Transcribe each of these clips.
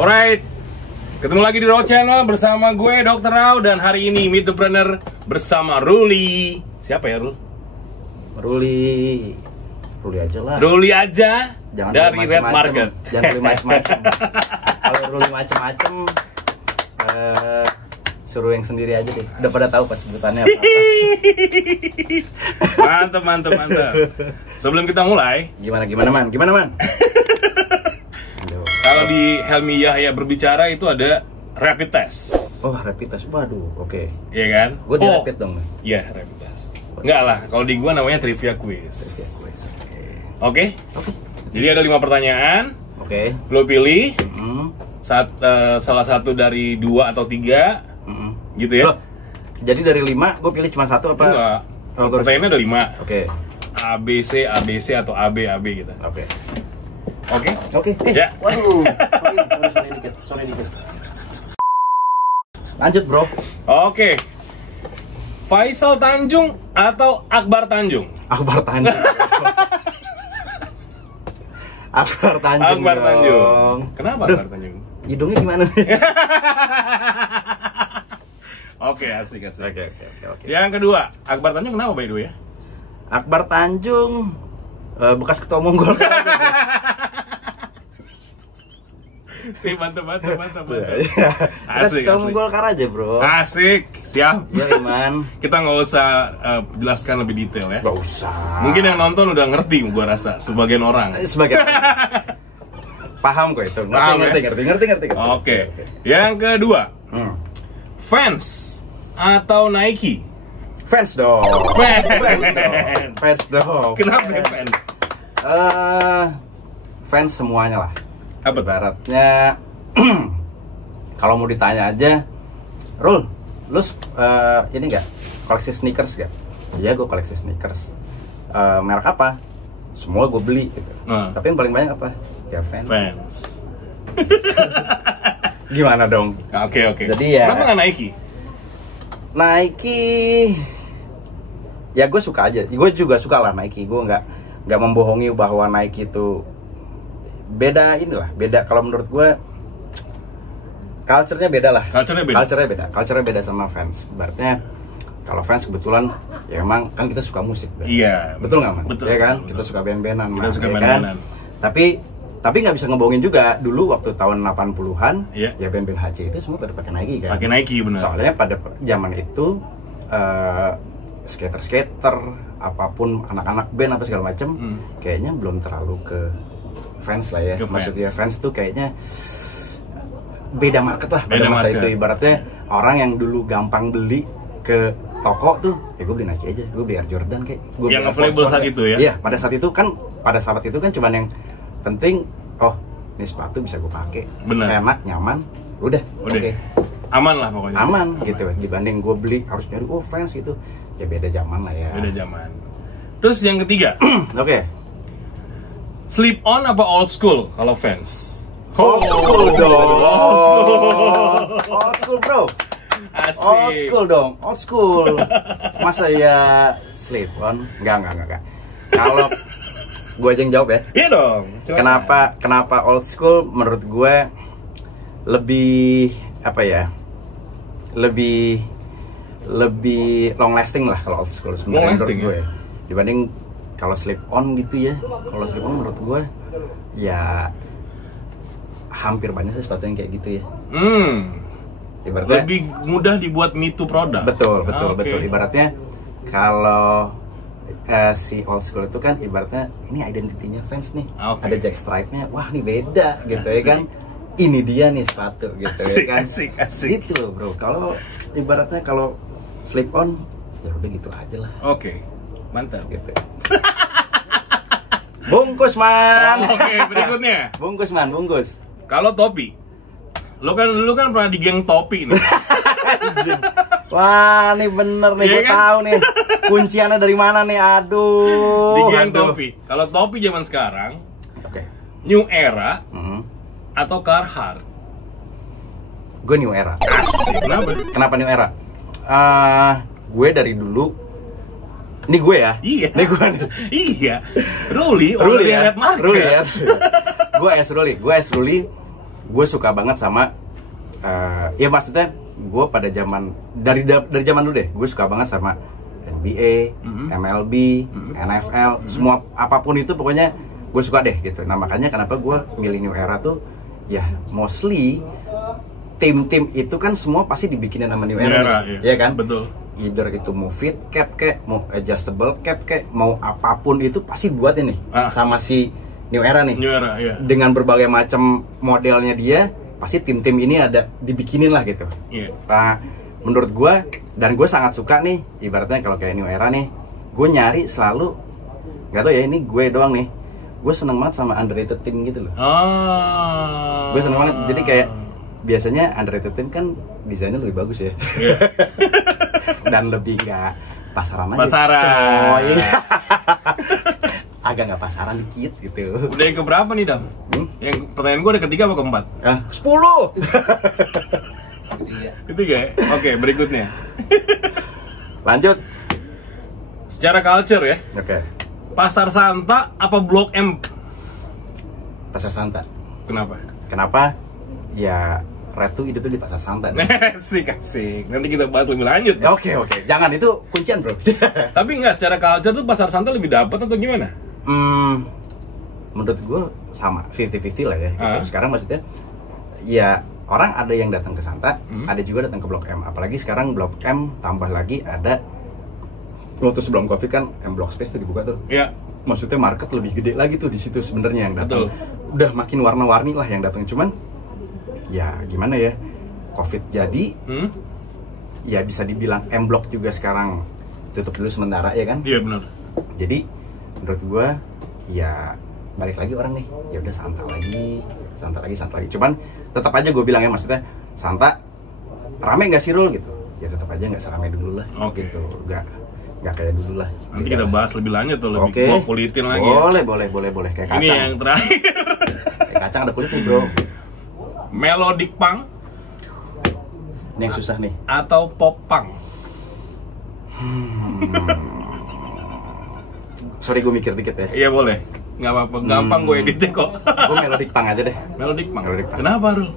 Alright, ketemu lagi di Raw Channel bersama gue Dr. Raw. Dan hari ini Meetupreneur bersama Ruli. Siapa ya Rul? Ruli aja lah. Ruli aja. Jangan dari Red Market. Jangan Ruli macem-macem. Kalau Ruli macem-macem suruh yang sendiri aja deh. Udah pada tahu pas sebutannya apa. Mantap. Sebelum kita mulai, Gimana man? kalau di Helmi Yahya berbicara itu ada rapid test. Oh, rapid test. Waduh, oke. Iya kan? Gue di rapid dong. Iya, rapid test. Enggak lah, kalau di gua namanya trivia quiz. Oke? Jadi ada 5 pertanyaan. Oke. Lo pilih salah satu dari 2 atau 3. Gitu ya. Loh, jadi dari 5 gue pilih cuma 1 apa? Enggak. Pertanyaannya ada 5. Oke. ABC atau AB gitu. Oke. Oke. Ya. Waduh. Sorry dikit. Lanjut, Bro. Oke. Faisal Tanjung atau Akbar Tanjung? Akbar Tanjung. Akbar Tanjung. Kenapa Akbar Tanjung? Hidungnya gimana nih? Oke, asik. Oke. Yang kedua, Akbar Tanjung kenapa by the way ya? Akbar Tanjung bekas ketua umum Golkar. Si mantap. Asik. Ketua umum Golkar aja, Bro. Asik, siap. Ya, Iman. Kita nggak usah jelaskan lebih detail ya. Nggak usah. Mungkin yang nonton udah ngerti, gua rasa sebagian orang. Paham kok itu. Ngerti. Oke. Yang kedua, Vans atau Nike? Fans dong. Kenapa Vans? Fans semuanya lah. Apa? Baratnya kalau mau ditanya aja, Rul, lu ini nggak koleksi sneakers gak? Iya, gue koleksi sneakers. Merek apa? Semua gue beli gitu. Tapi yang paling banyak apa? Ya Vans. Gimana dong? Oke. Jadi ya. Kenapa nggak Nike? Ya gue suka aja. Gue juga suka lah Nike. Gue nggak membohongi bahwa Nike itu beda kalau menurut gue culture-nya beda lah. Culture-nya beda sama fans. Berarti kalau fans kebetulan ya emang kan kita suka musik. Iya. Betul nggak, Man? Betul. Ya kan? Betul. Kita suka band-bandan. Kita suka ya band-bandan. Kan? Tapi nggak bisa ngebohongin juga. Dulu waktu tahun 80-an, ya band-band HC itu semua pada pakai Nike kan. Pakai Nike, benar. Soalnya pada zaman itu skater apapun, anak-anak band apa segala macem, kayaknya belum terlalu ke fans lah ya. Maksudnya fans tuh kayaknya beda market lah pada masa itu. Ibaratnya orang yang dulu gampang beli ke toko tuh, ya gue beli Nike aja, gue beli Air Jordan kayak gue yang available saat itu ya. Iya, pada saat itu kan cuman yang penting, oh ini sepatu bisa gue pakai, enak, nyaman, udah. Okay. Aman lah pokoknya. Aman gitu. Dibanding gue beli harus nyari fans gitu, ya beda zaman lah ya. Beda zaman. Terus yang ketiga, Oke. Slip on apa old school kalau fans? Old school dong. Old school, bro. Asik. Old school dong. Old school. Masa ya slip on? Enggak. Kalau gue aja yang jawab ya. Iya dong. Kenapa old school? Menurut gue lebih apa ya? Lebih long lasting lah kalau old school sebenarnya menurut gue. Dibanding kalau slip on gitu ya. Kalau slip on menurut gue ya hampir banyak sih sepatu yang kayak gitu ya. Ibaratnya lebih mudah dibuat me too produk. Betul. Ibaratnya kalau si old school itu kan ibaratnya ini identitinya fans nih. Ada jack stripe-nya. Wah, nih beda gitu ya kan. Ini dia nih sepatu gitu ya kan. Asik. Gitu loh, bro. Kalau ibaratnya kalau slip on ya udah gitu aja lah. Oke. Mantap gitu. Bungkus, Man. Oke, berikutnya. Bungkus. Kalau topi. Lu kan pernah di geng topi nih. Wah, nih bener nih, gue tahu nih. Kunciannya dari mana nih? Aduh. Di geng topi. Kalau topi zaman sekarang, New Era atau Carhartt? Gue New Era. Asik. Kenapa New Era? Gue dari dulu. Ini gue ya? Iya. Ini gue. Iya. Ruli ya. Red Market. Ruli ya. Gue S Ruli. gue suka banget sama ya maksudnya gue pada zaman dari zaman dulu deh, gue suka banget sama NBA, MLB, NFL, semua apapun itu pokoknya gue suka deh gitu. Nah makanya kenapa gue milih New Era tuh ya mostly tim-tim itu kan semua pasti dibikinin sama New Era, ya kan? Betul. Either itu mau fit cap kayak, mau adjustable cap kayak, mau apapun itu pasti buat ini sama si New Era nih. New Era, iya. Dengan berbagai macam modelnya dia, pasti tim-tim ini ada dibikinin lah gitu. Iya. Nah, menurut gue, dan gue sangat suka nih, ibaratnya kalau kayak New Era nih, gue nyari selalu, nggak tau ya ini gue doang nih, gue seneng banget sama underrated team gitu loh. Gue seneng banget, jadi kayak biasanya underrated team kan desainnya lebih bagus ya. Yeah. Dan lebih gak pasaran aja. Pasaran. Agak gak pasaran dikit gitu. Udah yang keberapa nih, Dam? Yang pertanyaan gue ada ketiga apa keempat? 10. Ketiga ya? Oke, berikutnya. Lanjut. Secara culture ya. Oke. Pasar Santa apa Blok M? Pasar Santa. Kenapa? Kenapa? Ya Red tuh hidupnya di Pasar Santa. Asik. Nanti kita bahas lebih lanjut. Oke. Jangan, itu kuncian bro. Tapi enggak, secara culture tuh Pasar Santa lebih dapat atau gimana? Menurut gue sama, 50-50 lah ya. Sekarang maksudnya, ya orang ada yang datang ke Santa, ada juga datang ke Blok M. Apalagi sekarang Blok M tambah lagi ada, waktu sebelum Covid kan M Block Space tuh dibuka tuh. Iya. Maksudnya market lebih gede lagi tuh di situ sebenarnya yang datang. Udah makin warna-warni lah yang datang. Cuman ya gimana ya, Covid jadi, ya bisa dibilang M Block juga sekarang tutup dulu sementara ya kan? Iya benar. Jadi menurut gua ya balik lagi orang nih, ya udah Santa lagi. Cuman tetap aja gue bilang ya, maksudnya Santa rame nggak sih Rul gitu? Ya tetap aja nggak seramai dulu lah. Gitu, nggak kayak dulu lah. Nanti kita bahas lebih lanjut tuh, lebih gua kulitin lagi. Boleh kayak kacang. Ini yang terakhir. Kayak kacang ada kulit nih bro. Melodic punk, ini yang susah nih, atau pop punk? Sorry gue mikir dikit ya. Iya boleh, nggak apa-apa, gampang gue editnya kok. Gue melodic punk aja deh. Melodic punk. Kenapa Rul?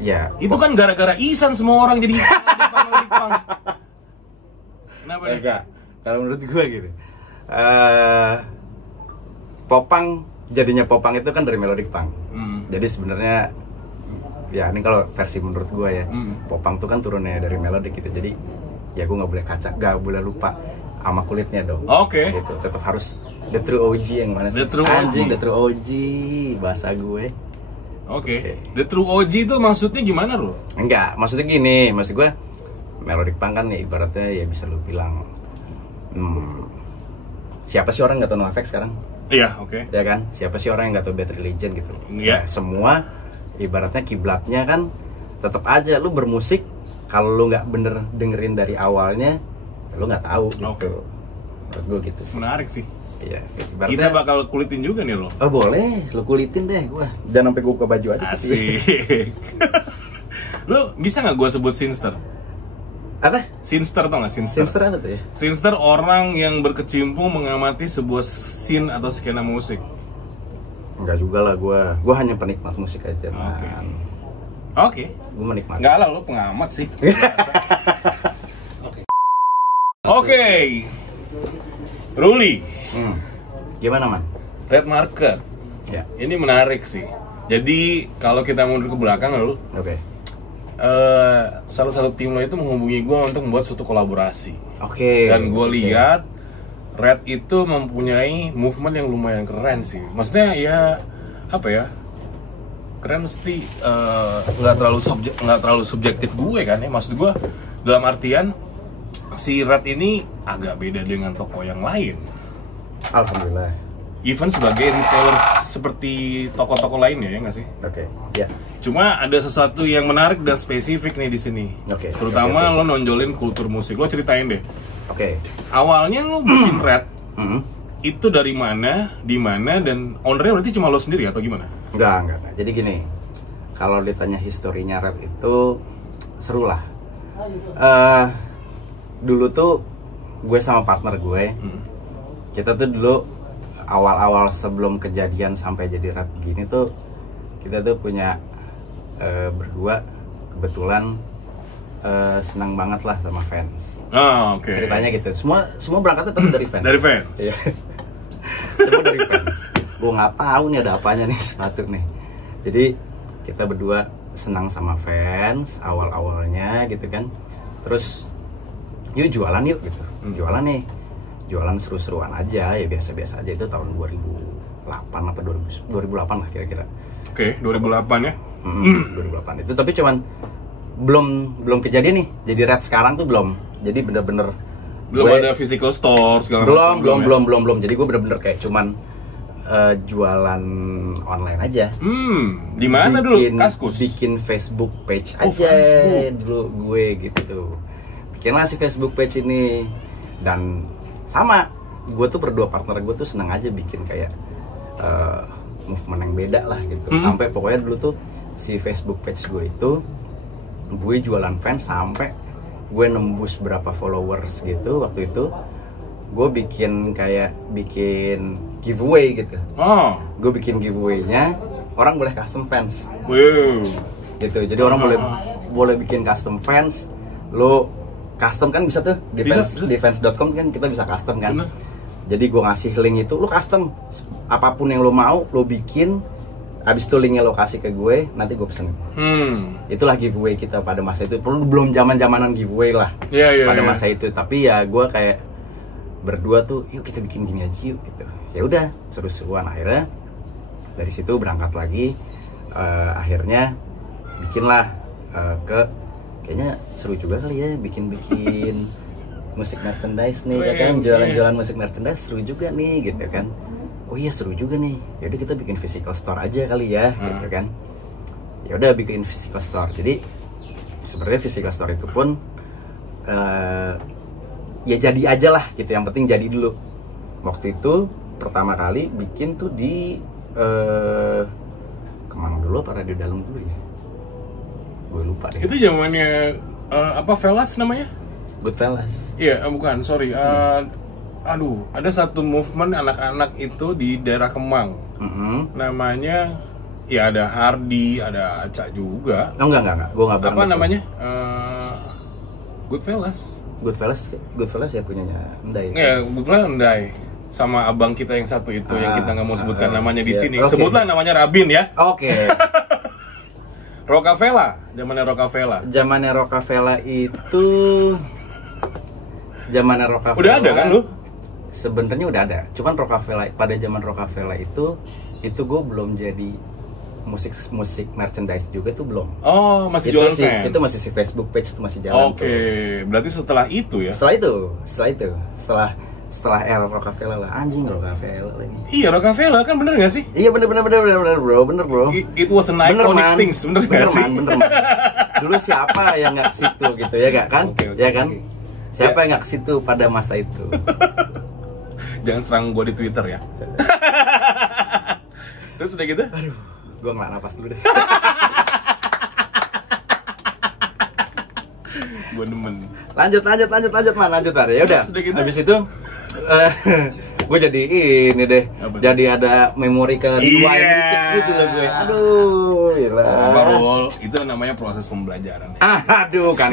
Ya itu kan gara-gara Isan semua orang jadi melodic punk. Kenapa ya? Enggak, kalau menurut gue gitu, popang jadinya popang itu kan dari melodic punk. Jadi sebenarnya ya ini kalau versi menurut gue ya, popang tuh kan turunnya dari melodic gitu. Jadi ya gue nggak boleh nggak boleh lupa sama kulitnya dong. Oke. Gitu, tetap harus the true OG yang mana sih? The true OG bahasa gue. Oke. The true OG itu maksudnya gimana Bro? Enggak, maksudnya gini, maksud gue melodic punk kan ya ibaratnya ya bisa lu bilang, siapa sih orang nggak tahu NoFX sekarang? Iya, oke. Ya kan, siapa sih orang yang nggak tahu Bad Religion gitu? Iya. Nah, semua ibaratnya kiblatnya kan tetap aja lu bermusik, kalau lu nggak bener dengerin dari awalnya, lu nggak tahu gitu. Menurut gue gitu. Menarik sih. Iya. Kita bakal kulitin juga nih lo. Oh boleh, lu kulitin deh gua. Jangan sampai gua buka baju aja. Asik. Lu bisa nggak gua sebut Sinster? Apa? Sinster tau nggak? Sinster apa tuh ya? Sinster orang yang berkecimpung mengamati sebuah scene atau skena musik. Enggak juga lah, gua hanya penikmat musik aja. Oke. Gua menikmati. Enggak lah, lu pengamat sih. Oke. Ruli. Gimana man? Red Market. Ya. Ini menarik sih. Jadi kalau kita mundur ke belakang lalu. Oke. Salah satu tim lo itu menghubungi gue untuk membuat suatu kolaborasi. Oke. Dan gue lihat Red itu mempunyai movement yang lumayan keren sih. Maksudnya ya apa ya? Keren mesti nggak terlalu subjektif gue kan ya. Maksud gue dalam artian si Red ini agak beda dengan toko yang lain. Alhamdulillah. Even sebagai retailer seperti toko-toko lainnya ya nggak sih? Oke. Ya. Cuma ada sesuatu yang menarik dan spesifik nih di sini. Oke. Terutama lo nonjolin kultur musik. Lo ceritain deh. Oke. Awalnya lo bikin Red itu dari mana, di mana, dan ownernya berarti cuma lo sendiri atau gimana? Enggak. Jadi gini, kalau ditanya historinya Red itu seru lah. Dulu tuh gue sama partner gue, kita tuh dulu awal-awal sebelum kejadian sampai jadi Red gini tuh, kita tuh punya berdua kebetulan senang banget lah sama fans. Oke. Ceritanya gitu. Semua berangkatnya pasti dari fans. Dari fans. Iya. Semua dari fans. Gue nggak tahu nih ada apanya nih sepatu nih. Jadi kita berdua senang sama fans awal-awalnya gitu kan. Terus yuk jualan yuk gitu. Jualan nih. Jualan seru-seruan aja ya, biasa-biasa aja. Itu tahun 2008 apa 2008 lah kira-kira. Oke, 2008 ya. 2008 itu, tapi cuman belum kejadian nih. Jadi Red sekarang tuh belum. Jadi bener-bener belum ada physical store segala macam. Belum. Jadi gue bener-bener kayak cuman jualan online aja. Di mana dulu? Kaskus. Bikin Facebook page aja Facebook. dulu gue gitu. Bikinlah si Facebook page ini. Dan sama, gue tuh berdua partner gue tuh seneng aja bikin kayak movement yang beda lah gitu. Sampai pokoknya dulu tuh si Facebook page gue itu gue jualan fans sampai gue nembus berapa followers gitu. Waktu itu gue bikin giveaway gitu. Gue bikin giveaway-nya, orang boleh custom fans. Wow. Gitu. Jadi orang boleh bikin custom fans. Lo custom kan bisa tuh di fans.com kan kita bisa custom kan. Bener. Jadi gue ngasih link itu, lo custom apapun yang lo mau, lo bikin. Abis itu linknya lo kasih ke gue, nanti gue pesen. Itulah giveaway kita pada masa itu. Belum zaman-zamanan giveaway lah pada masa itu. Tapi ya gue kayak berdua tuh, yuk kita bikin gini aja yuk gitu. Ya udah, seru-seruan. Akhirnya dari situ berangkat lagi. Akhirnya bikinlah kayaknya seru juga kali ya bikin musik merchandise nih ya kan, jualan musik merchandise seru juga nih gitu kan. Oh iya seru juga nih. Ya udah kita bikin physical store aja kali ya gitu kan. Ya udah bikin physical store. Jadi sebenarnya physical store itu pun ya jadi aja lah gitu. Yang penting jadi dulu. Waktu itu pertama kali bikin tuh di kemana dulu, apa Radio Dalam dulu ya? Gue lupa deh. Itu zamannya apa Velas namanya? Goodfellas. Iya, bukan, sorry. Aduh, ada satu movement anak-anak itu di daerah Kemang. Namanya ya ada Hardy, ada Aca juga. Oh enggak. Gue enggak. Apa namanya? Goodfellas. Goodfellas ya punyanya Endai. Ya, Goodfellas Endai. Sama abang kita yang satu itu yang kita nggak mau sebutkan namanya di sini. Okay. Sebutlah namanya Rabin ya. Oke. Rockefeller, zamannya Rockefeller. Zamannya Rockefeller itu udah ada kan lu? Sebenarnya udah ada. Cuman Rockefeller pada zaman Rockefeller itu gue belum jadi musik merchandise juga tuh belum. Oh, masih itu jualan sih, fans. Itu masih si Facebook page itu masih jalan. Oke, berarti setelah itu ya? Setelah era Rockefeller lah. Anjing Rockefeller lagi. Iya, Rockefeller kan bener gak sih? Iya bener bro. It was an iconic things, bener gak sih? Bener man. Dulu siapa yang nggak ke situ gitu ya gak kan? Okay. Ya kan? Siapa yang nggak ke situ pada masa itu? Jangan serang gue di Twitter ya. Terus udah gitu? Aduh, gue ngelak napas dulu deh. Gue demen. Lanjut man. Ya udah. Gitu? Habis itu gue jadi ini deh. Apa? Jadi ada memori ke rewind dikit gitu loh gue. Aduh, gila. Barol, itu namanya proses pembelajaran. Aduh, bukan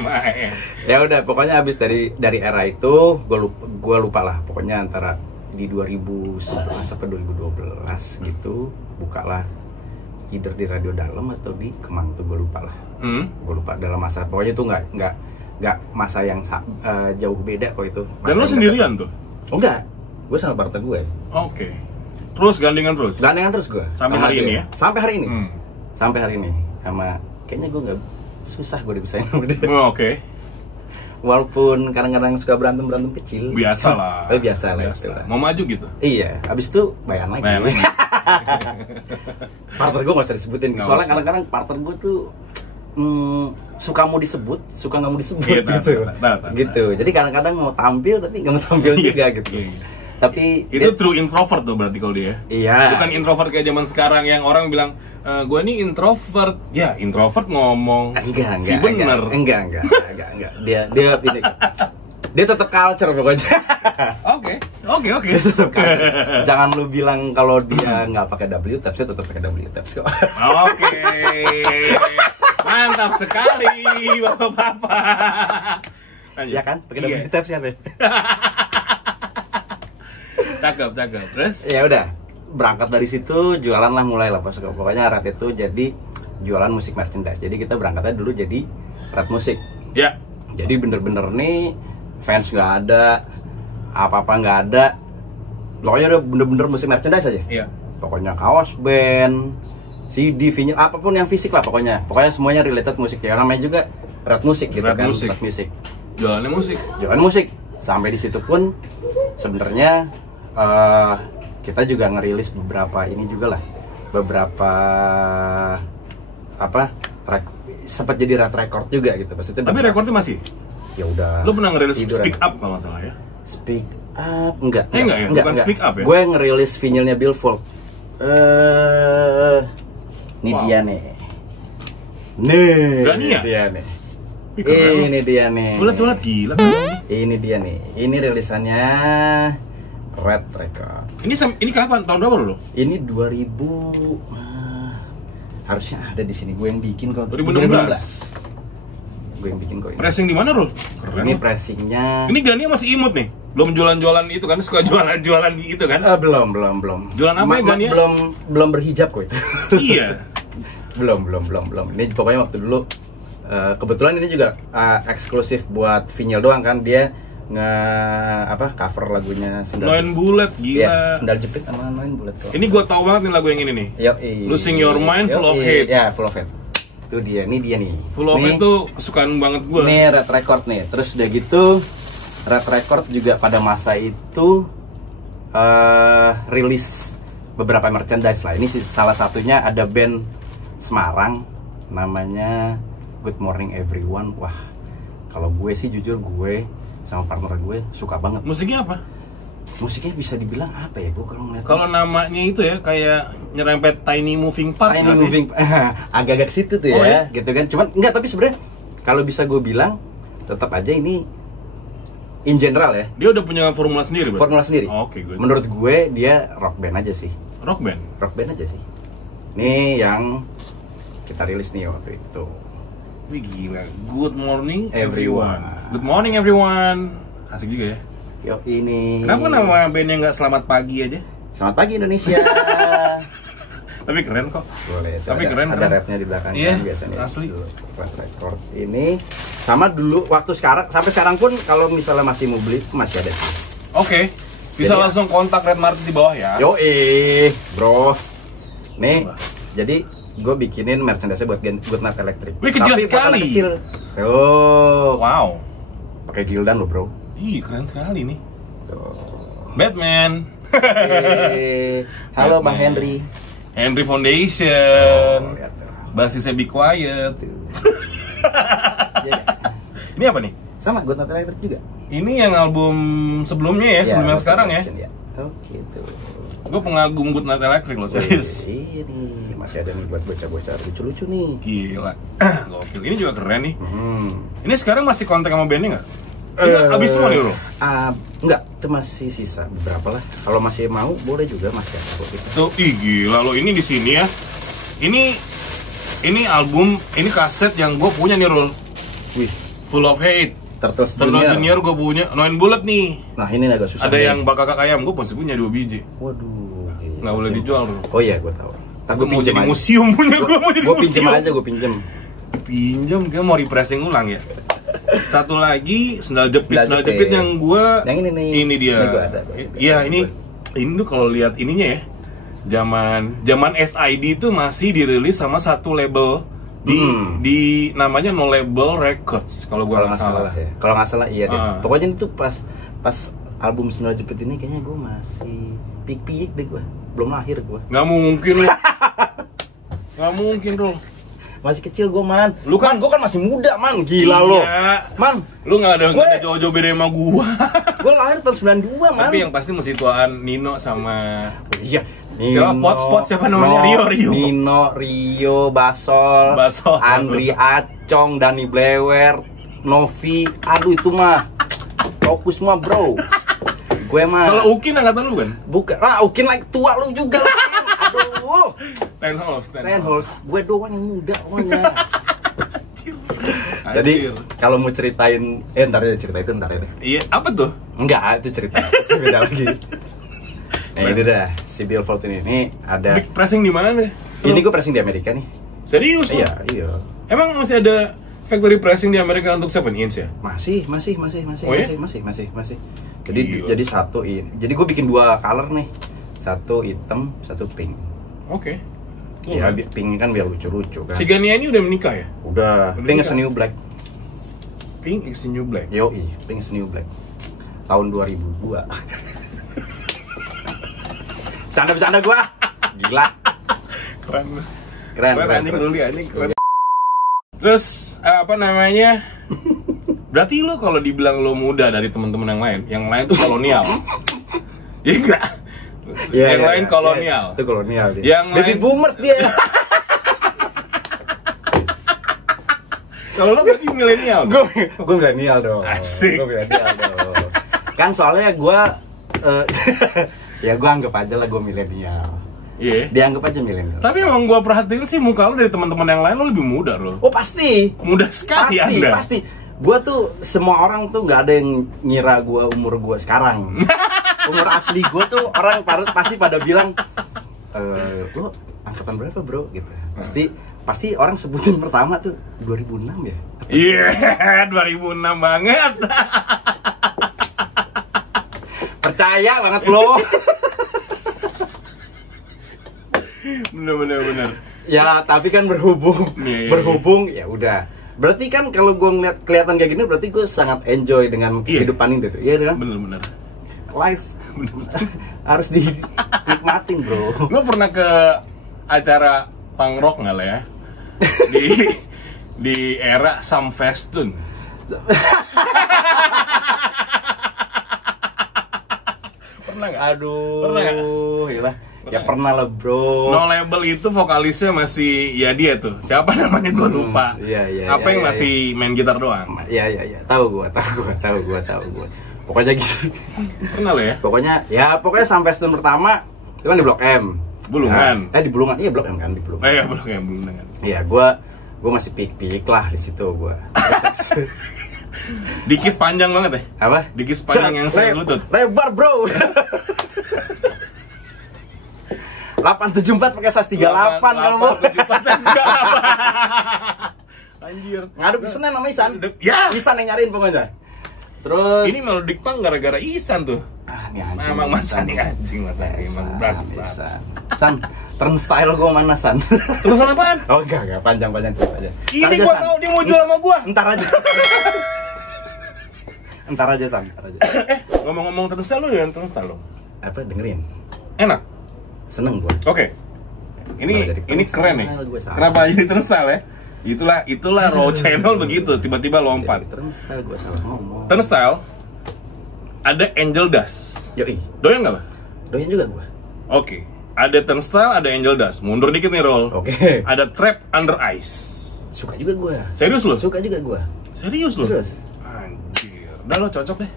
main. Ya udah, pokoknya habis dari era itu gue lupa lah. Pokoknya antara di 2011 sampai 2012 gitu bukalah either di Radio Dalam atau di Kemang tuh gue lupa lah. Gue lupa dalam masa, pokoknya tuh nggak masa yang jauh beda kok itu. Dan lo sendirian tuh? Oh enggak, gue sama partner gue. Oke. Terus gandengan terus gue. Sampai hari ini ya? Sampai hari ini. Sama kayaknya gue nggak susah gue dipisahin sama dia. Oke. Walaupun kadang-kadang suka berantem kecil. Biasa lah. Biasa lah. Mau maju gitu? Iya. Abis itu bayan lagi. Partner gue nggak usah disebutin. Soalnya kadang-kadang partner gue tuh suka mau disebut, suka nggak mau disebut gitu. Jadi kadang-kadang mau tampil tapi nggak mau tampil juga gitu. Tapi itu true introvert tuh berarti kalau dia. Iya. Bukan introvert kayak zaman sekarang yang orang bilang gue ini introvert. Ya, introvert ngomong. Enggak. Bener. Enggak. Dia tetap culture pokoknya. Oke. Oke. Jangan lu bilang kalau dia nggak pakai W tabs, tetap pakai W tabs kok. Oke. Mantap sekali, bapak-bapak. Iya kan, pakai W tabs ya, deh. Cakep. Terus? Ya udah, berangkat dari situ, jualan lah mulai lah. Pokoknya Red itu jadi jualan musik merchandise. Jadi kita berangkatnya dulu jadi Red Musik. Ya. Jadi bener-bener nih fans nggak ada, apa-apa nggak ada. Pokoknya udah bener-bener musik merchandise aja. Iya. Pokoknya kaos band, CD, vinyl, apapun yang fisik lah pokoknya. Pokoknya semuanya related musik. Ya namanya juga Red Musik gitu Red kan. Musik. Red Musik. Jualannya musik. Jualan musik. Sampai di situ pun sebenarnya kita juga ngerilis beberapa ini juga lah. Beberapa sempat jadi red record juga gitu. Maksudnya tapi recordnya masih? Ya udah. Lu pernah ngerilis Speak Up kalau nggak salah ya? Speak Up enggak ya? Bukan Speak Up ya? Gue ngerilis vinylnya Billfold. Ini dia nih. Dia nih. Ini dia nih. Udah gila. Ini dia nih. Ini rilisannya Red Record. Ini kapan? Tahun berapa lo? Ini 2000. Harusnya ada di sini. Gue yang bikin kok. 2016. Gue yang bikin kok. Pressing di mana, Rul? Keren. Ini pressingnya. Ini Gania masih imut nih. Belum jualan-jualan itu kan, suka jualan gitu kan? Belum. Jualan apa ya Gania? Belum berhijab kok itu. Iya. belum. Ini pokoknya waktu dulu kebetulan ini juga eksklusif buat vinyl doang kan. Dia cover lagunya Noin Bullet, gila. Ya, Sendal Jepit sama Noin Bullet kok. Ini gue tahu banget nih lagu yang ini nih. Losing Your Mind, Full of Hate. Ya, Full of Hate. Itu dia, ini dia nih. Full of Hate tuh kesukaan banget gue. Nih Red Record nih. Terus udah gitu Red Record juga pada masa itu rilis beberapa merchandise lah. Ini salah satunya ada band Semarang namanya Good Morning Everyone. Wah, kalau gue sih jujur gue sama partner gue suka banget. Musiknya apa? Musiknya bisa dibilang apa ya? Gue kalau namanya itu ya kayak nyerempet Tiny Moving Parts. Tiny Moving agak-agak situ tuh ya, gitu kan. Cuman enggak, tapi sebenarnya kalau bisa gue bilang tetap aja ini in general ya. Dia udah punya formula sendiri, berarti? Formula sendiri. Oke, good. Menurut gue dia rock band aja sih. Rock band? Rock band aja sih. Nih yang kita rilis nih waktu itu. Wih gila, Good Morning Everyone. Good morning everyone. Asik juga ya. Yo ini. Kenapa nama bandnya nggak Selamat Pagi aja? Selamat pagi Indonesia. Tapi keren kok. Boleh. Tapi keren. Ada rapnya di belakangnya. Iya, biasanya. Asli. Red Record ini sama dulu waktu sekarang sampai sekarang pun kalau misalnya masih mau beli masih ada sih. Oke. Bisa jadi, langsung kontak Red Market di bawah ya. Yo bro. Nih, jadi gue bikinin merchandise buat Good Night Electric. Wih, kecil sekali. Kecil. Oh, wow. Pakai jildan lo bro. Ih, keren sekali nih. Tuh. Batman. Halo Bang Henry. Henry Foundation. Basisnya Be Quiet. Ini apa nih? Sama Good Night Electric juga. Ini yang album sebelumnya ya, sebelum yang sekarang ya. Oh gitu. Gue pengagum Good Night Electric loh, serius. Ini masih ada nih buat bocah-bocah lucu-lucu nih. Gila, gokil. Ini juga keren nih. Ini sekarang masih kontak sama bandnya nggak? Abis semua nih bro? Enggak, itu masih sisa beberapa lah. Kalau masih mau, boleh juga masih ada. Tuh, gila loh. Ini di sini ya. Ini album, ini kaset yang gue punya nih Rul. Wih, Full of Hate. Turtles Junior gue punya. Noin Bullet nih. Nah ini agak susah. Ada yang Bakakak Ayam, gue punya 2 biji. Waduh. Nggak boleh dijual bro. Oh iya, gue tahu. Gue mau jadi museum punya gue. Gue pinjem aja, gue pinjem. Pinjem, gue mau repressing ulang ya. Satu lagi Sendal Jepit yang gue. Yang ini nih. Ini dia. Iya ini tuh kalau lihat ininya ya. Zaman SID itu masih dirilis sama satu label. Di namanya No Label Records kalau gue nggak salah ya. Kalau nggak salah iya deh. Pokoknya itu pas album Sendal Jepit ini kayaknya gue masih pik-pik deh gue. Belum lahir gue. Nggak mungkin lu. Nggak mungkin Rul. Masih kecil gue man. Lu kan gue kan masih muda man. Gila lo. Man, lu nggak ada jauh-jauh beda sama gue. Gue lahir tahun 92 man. Tapi yang pasti mesti tuaan Nino sama. Iya. Siapa namanya? Rio. Nino, Rio, Basol, Andri Acong, Dani Blewer, Novi. Aduh itu mah fokus mah bro. Gue mah. Kalau Ukin angkatan lu kan? Bukan. Ukin lagi tua lu juga. Aduh. Tenholz. Gue doang yang muda pokoknya. Jadi kalau mau ceritain, ntar ya cerita itu ntar ya. Iya, apa tuh? Enggak, itu cerita. Beda lagi. Nah ini dah, si Bill Volt ini ada. Big pressing di mana deh? Ini gue pressing di Amerika nih. Serius? Iya. Emang masih ada factory pressing di Amerika untuk 7 inch ya? Masih. Oh, ya? Masih. Jadi satu ini. Jadi gue bikin 2 color nih. Satu hitam, satu pink. Oke. Iya, pink kan biar lucu-lucu kan. Si Gania ini udah menikah ya? Udah. Pink is a new black. Pink is a new black. Yoi, Pink is a new black. Tahun 2002. Bercanda gua. Gila. Keren. Anjing keren. Terus apa namanya? Berarti lo kalau dibilang lo muda dari teman-teman yang lain tuh kolonial. Iya enggak? Yang lain kolonial. Itu kolonial dia. Yang baby boomers dia. Kalau lo berarti milenial. Gue milenial dong. Asik. Gue milenial dong. Kan soalnya gue ya gue anggap aja lah gue milenial. Iya. Dianggap aja milenial. Tapi emang gue perhatiin sih muka lo dari teman-teman yang lain lo lebih muda lo. Oh pasti. Muda sekali Anda. Pasti. Gue tuh semua orang tuh nggak ada yang ngira gue umur gue sekarang. Umur asli gue tuh orang pasti pada bilang, lo angkatan berapa bro? Gitu. Pasti orang sebutin pertama tuh 2006 ya. Iya, 2006 banget. Percaya banget lo. Bener. Ya tapi kan berhubung ya udah. Berarti kan kalau gue ngeliat kelihatan kayak gini berarti gue sangat enjoy dengan kehidupan ini, iya kan? Bener. Live harus dinikmatin bro. Lo pernah ke acara punk rock nggak lah ya? Di era Sam Festun. Pernah nggak? Aduh. Pernah nggak? Gila. Ya pernah lah bro. No Label itu vokalisnya masih ya dia tuh. Siapa namanya gue lupa. Iya. Apa yang masih main gitar doang? Iya. Tahu gua. Pokoknya gitu. Pernah lo ya? Pokoknya Sam Festun pertama itu kan di Blok M. Bulungan. Di Bulungan. Iya Blok M kan di Bulungan. Iya Bulungan. Iya, gua masih pik-pik lah di situ gua. Dikis panjang banget deh. Apa? Dikis panjang yang selutut. Lebar, bro. 874 pakai size 38 kalau mau. 874 size 38. Anjir. Ngaduk Isan nama Isan. Ya. Isan yang nyariin pokoknya. Terus ini melodic punk gara-gara Isan tuh. Ini anjing. Emang Mas Sani anjing, Mas Sani emang bangsa. San, turnstile gua mana San? Terusan apaan? Oh enggak, panjang cerita aja. Ini gua tahu dia mau jual sama gua. Entar aja San. Ngomong-ngomong turnstile lu dengan turnstile lo. Apa dengerin? Enak. Seneng gua. Oke. Ini keren nih. Kenapa jadi turnstile ya? Itulah raw channel begitu, tiba-tiba lompat. Turnstile gua salah ngomong. Turnstile ada Angel Dust. Yoi. Doyan nggak lah? Doyan juga gua. Oke. Ada Turnstile, ada Angel Dust. Mundur dikit nih, Roll. Oke. Ada Trap Under Ice. Suka juga gua. Serius lo? Suka juga gua. Serius lo? Serius. Anjir. Udah lo cocok deh.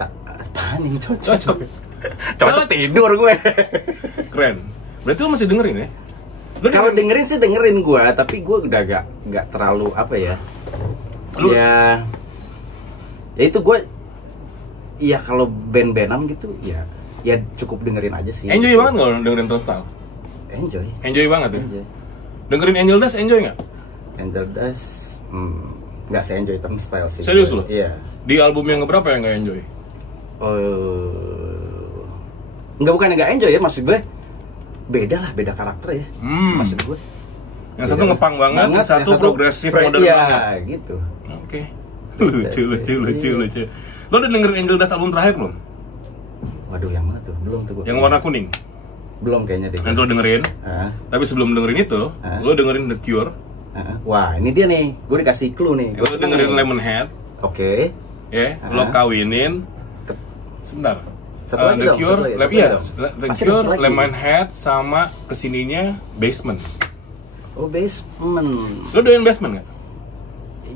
Apaan yang cocok? Cocok tidur gue. Keren. Berarti lo masih dengerin ya? Kalau dengerin sih dengerin gue, tapi gue udah gak terlalu apa ya. Ya itu gue. Ya kalau band-bandan gitu ya cukup dengerin aja sih. Enjoy banget nggak dengerin Turnstile? Enjoy banget ya? Enjoy. Dengerin Angel Dust enjoy nggak? Angel Dust nggak se-enjoy Turnstile sih. Serius lo? Iya. Di album yang keberapa yang nggak enjoy? Bukan nggak enjoy ya, maksud gue beda karakter ya. Maksud gue yang satu ngepang banget, yang satu progresif modern banget. Iya gitu. Oke. Lucu. Lo udah dengerin Angel Dust album terakhir belum? Waduh, yang mana tuh? Belum tuh gua. Yang warna kuning? Belum kayaknya deh. Nanti lo dengerin. Tapi sebelum dengerin itu, lo dengerin The Cure. Wah, ini dia nih. Gue dikasih clue nih. Lo dengerin Lemonhead. Oke. Ya, lo kawinin. Sebentar. Satu lagi The dong, Cure, The Cure, lagi. Lemonhead sama kesininya Basement. Oh, Basement. Lo doyan Basement nggak?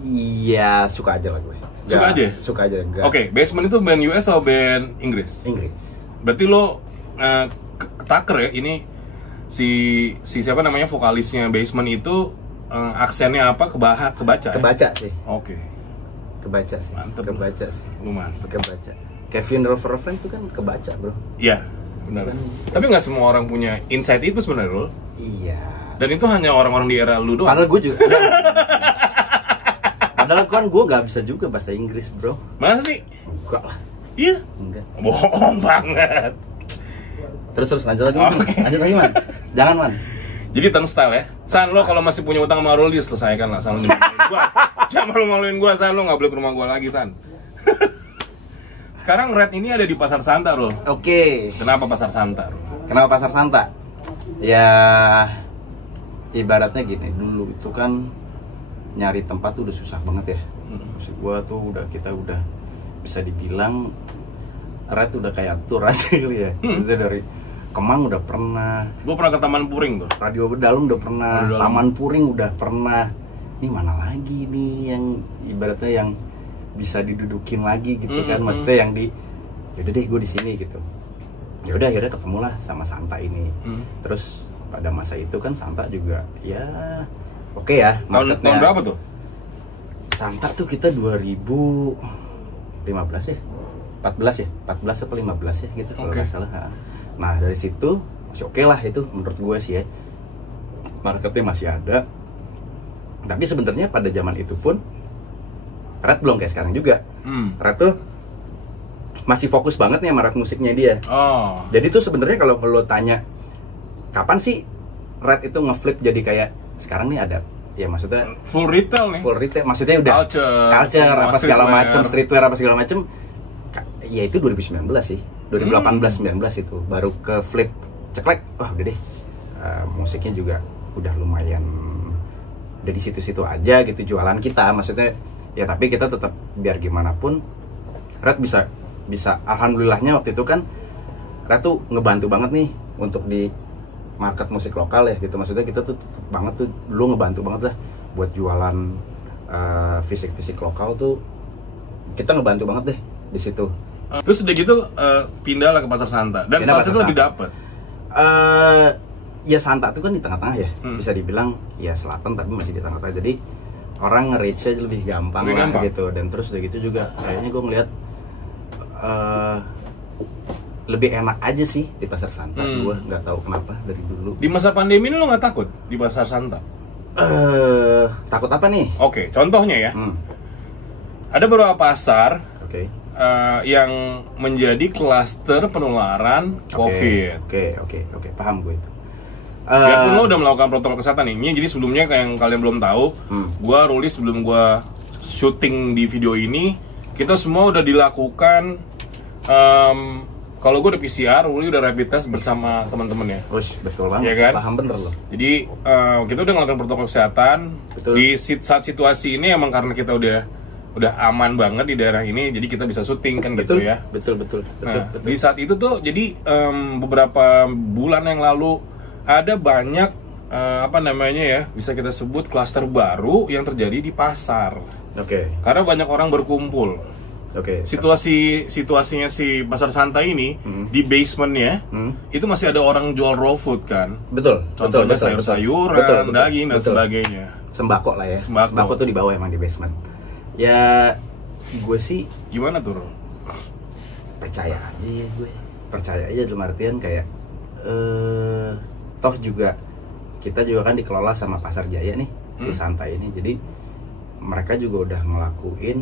Iya, suka aja lah gue. Suka aja? Suka aja, enggak. Oke, Basement itu band US atau band Inggris? Inggris. Berarti lo ketaker ya, ini si siapa namanya vokalisnya Basement itu aksennya apa? Kebaca ya? Kebaca sih. Oke. Kebaca sih. Mantep. Kebaca sih. Lu mantep. Kebaca. Kevin Love for a Friend itu kan kebaca, bro. Iya, benar. Tapi nggak semua orang punya insight itu sebenarnya, Rul. Iya. Dan itu hanya orang-orang di era lu doang. Padahal gue juga. Padahal kan gue nggak bisa juga bahasa Inggris, bro. Masa sih? Enggak lah. Iya. Enggak. Bohong banget. Terus lanjut lagi. Lanjut lagi, Man. Jangan, Man. Jadi turnstile ya. San, lo kalau masih punya utang sama Rul, selesaikan lah. San, lo maluin gua. Jangan malu-maluin gua, San. Lo nggak boleh ke rumah gua lagi, San. Sekarang Red ini ada di Pasar Santa, Rul. Oke. Kenapa Pasar Santa, Rul? Kenapa Pasar Santa? Ya, ibaratnya gini. Dulu itu kan nyari tempat tuh udah susah banget ya. Maksud gua tuh kita udah bisa dibilang Red udah kayak tour aja gitu ya. Maksudnya dari Kemang udah pernah. Gue pernah ke Taman Puring tuh. Radio Bedalem udah pernah. Taman Puring udah pernah. Ini mana lagi nih yang ibaratnya yang bisa didudukin lagi gitu kan? Maksudnya yang di, yaudah deh gue di sini gitu. Yaudah akhirnya ketemulah sama Santa ini. Terus pada masa itu kan Santa juga ya oke ya. Tahun berapa tuh? Santa tuh kita 2015 ya. 14 ya? 14 atau 15 ya gitu kalau nggak salah. Nah dari situ masih oke lah itu menurut gue sih ya, marketnya masih ada. Tapi sebenarnya pada zaman itu pun Red belum kayak sekarang juga. Red tuh masih fokus banget nih sama Red musiknya dia. Jadi tuh sebenarnya kalau lo tanya kapan sih Red itu ngeflip jadi kayak sekarang nih ada, ya maksudnya full retail nih. Full retail maksudnya udah culture apa segala macam, streetwear apa segala macam. Ya itu 2019 sih. 2018-19 itu baru ke flip ceklek, wah udah deh, musiknya juga udah lumayan udah di situ-situ aja gitu jualan kita, maksudnya ya tapi kita tetap biar gimana pun Red bisa alhamdulillahnya waktu itu kan Red tuh ngebantu banget nih untuk di market musik lokal ya gitu, maksudnya kita tuh banget tuh dulu ngebantu banget lah buat jualan fisik lokal tuh, kita ngebantu banget deh di situ. Terus udah gitu pindah lah ke Pasar Santa dan culture itu lebih dapet. Ya Santa itu kan di tengah-tengah ya, bisa dibilang ya selatan tapi masih di tengah-tengah, jadi orang nge-reach-nya lebih gampang gitu. Dan terus udah gitu juga kayaknya gue ngeliat lebih enak aja sih di Pasar Santa. Gue nggak tahu kenapa dari dulu. Di masa pandemi ini lo nggak takut di Pasar Santa? Takut apa nih? Oke, contohnya ya. Ada beberapa pasar yang menjadi klaster penularan COVID. Oke, paham gue itu. Ya pun lo udah melakukan protokol kesehatan ini. Jadi sebelumnya kayak yang kalian belum tahu, gue Ruli sebelum gue syuting di video ini, kita semua udah dilakukan. Kalau gue udah PCR, Ruli udah rapid test bersama teman-teman ya. Betul banget. Ya kan? Paham bener loh. Jadi kita udah melakukan protokol kesehatan. Betul. Di saat situasi ini emang karena kita udah aman banget di daerah ini, jadi kita bisa syuting kan. Betul, gitu ya. Betul. Nah, di saat itu tuh jadi beberapa bulan yang lalu ada banyak apa namanya ya, bisa kita sebut klaster baru yang terjadi di pasar. Karena banyak orang berkumpul. Situasinya si Pasar Santa ini di basementnya itu masih ada orang jual raw food kan. Contohnya sayur-sayuran, daging dan sebagainya. Sembako lah ya. Sembako tuh di bawah emang di basement. Ya gue sih gimana tuh? Percaya aja dalam artian kayak toh juga kita juga kan dikelola sama Pasar Jaya nih, si Santa ini. Jadi mereka juga udah ngelakuin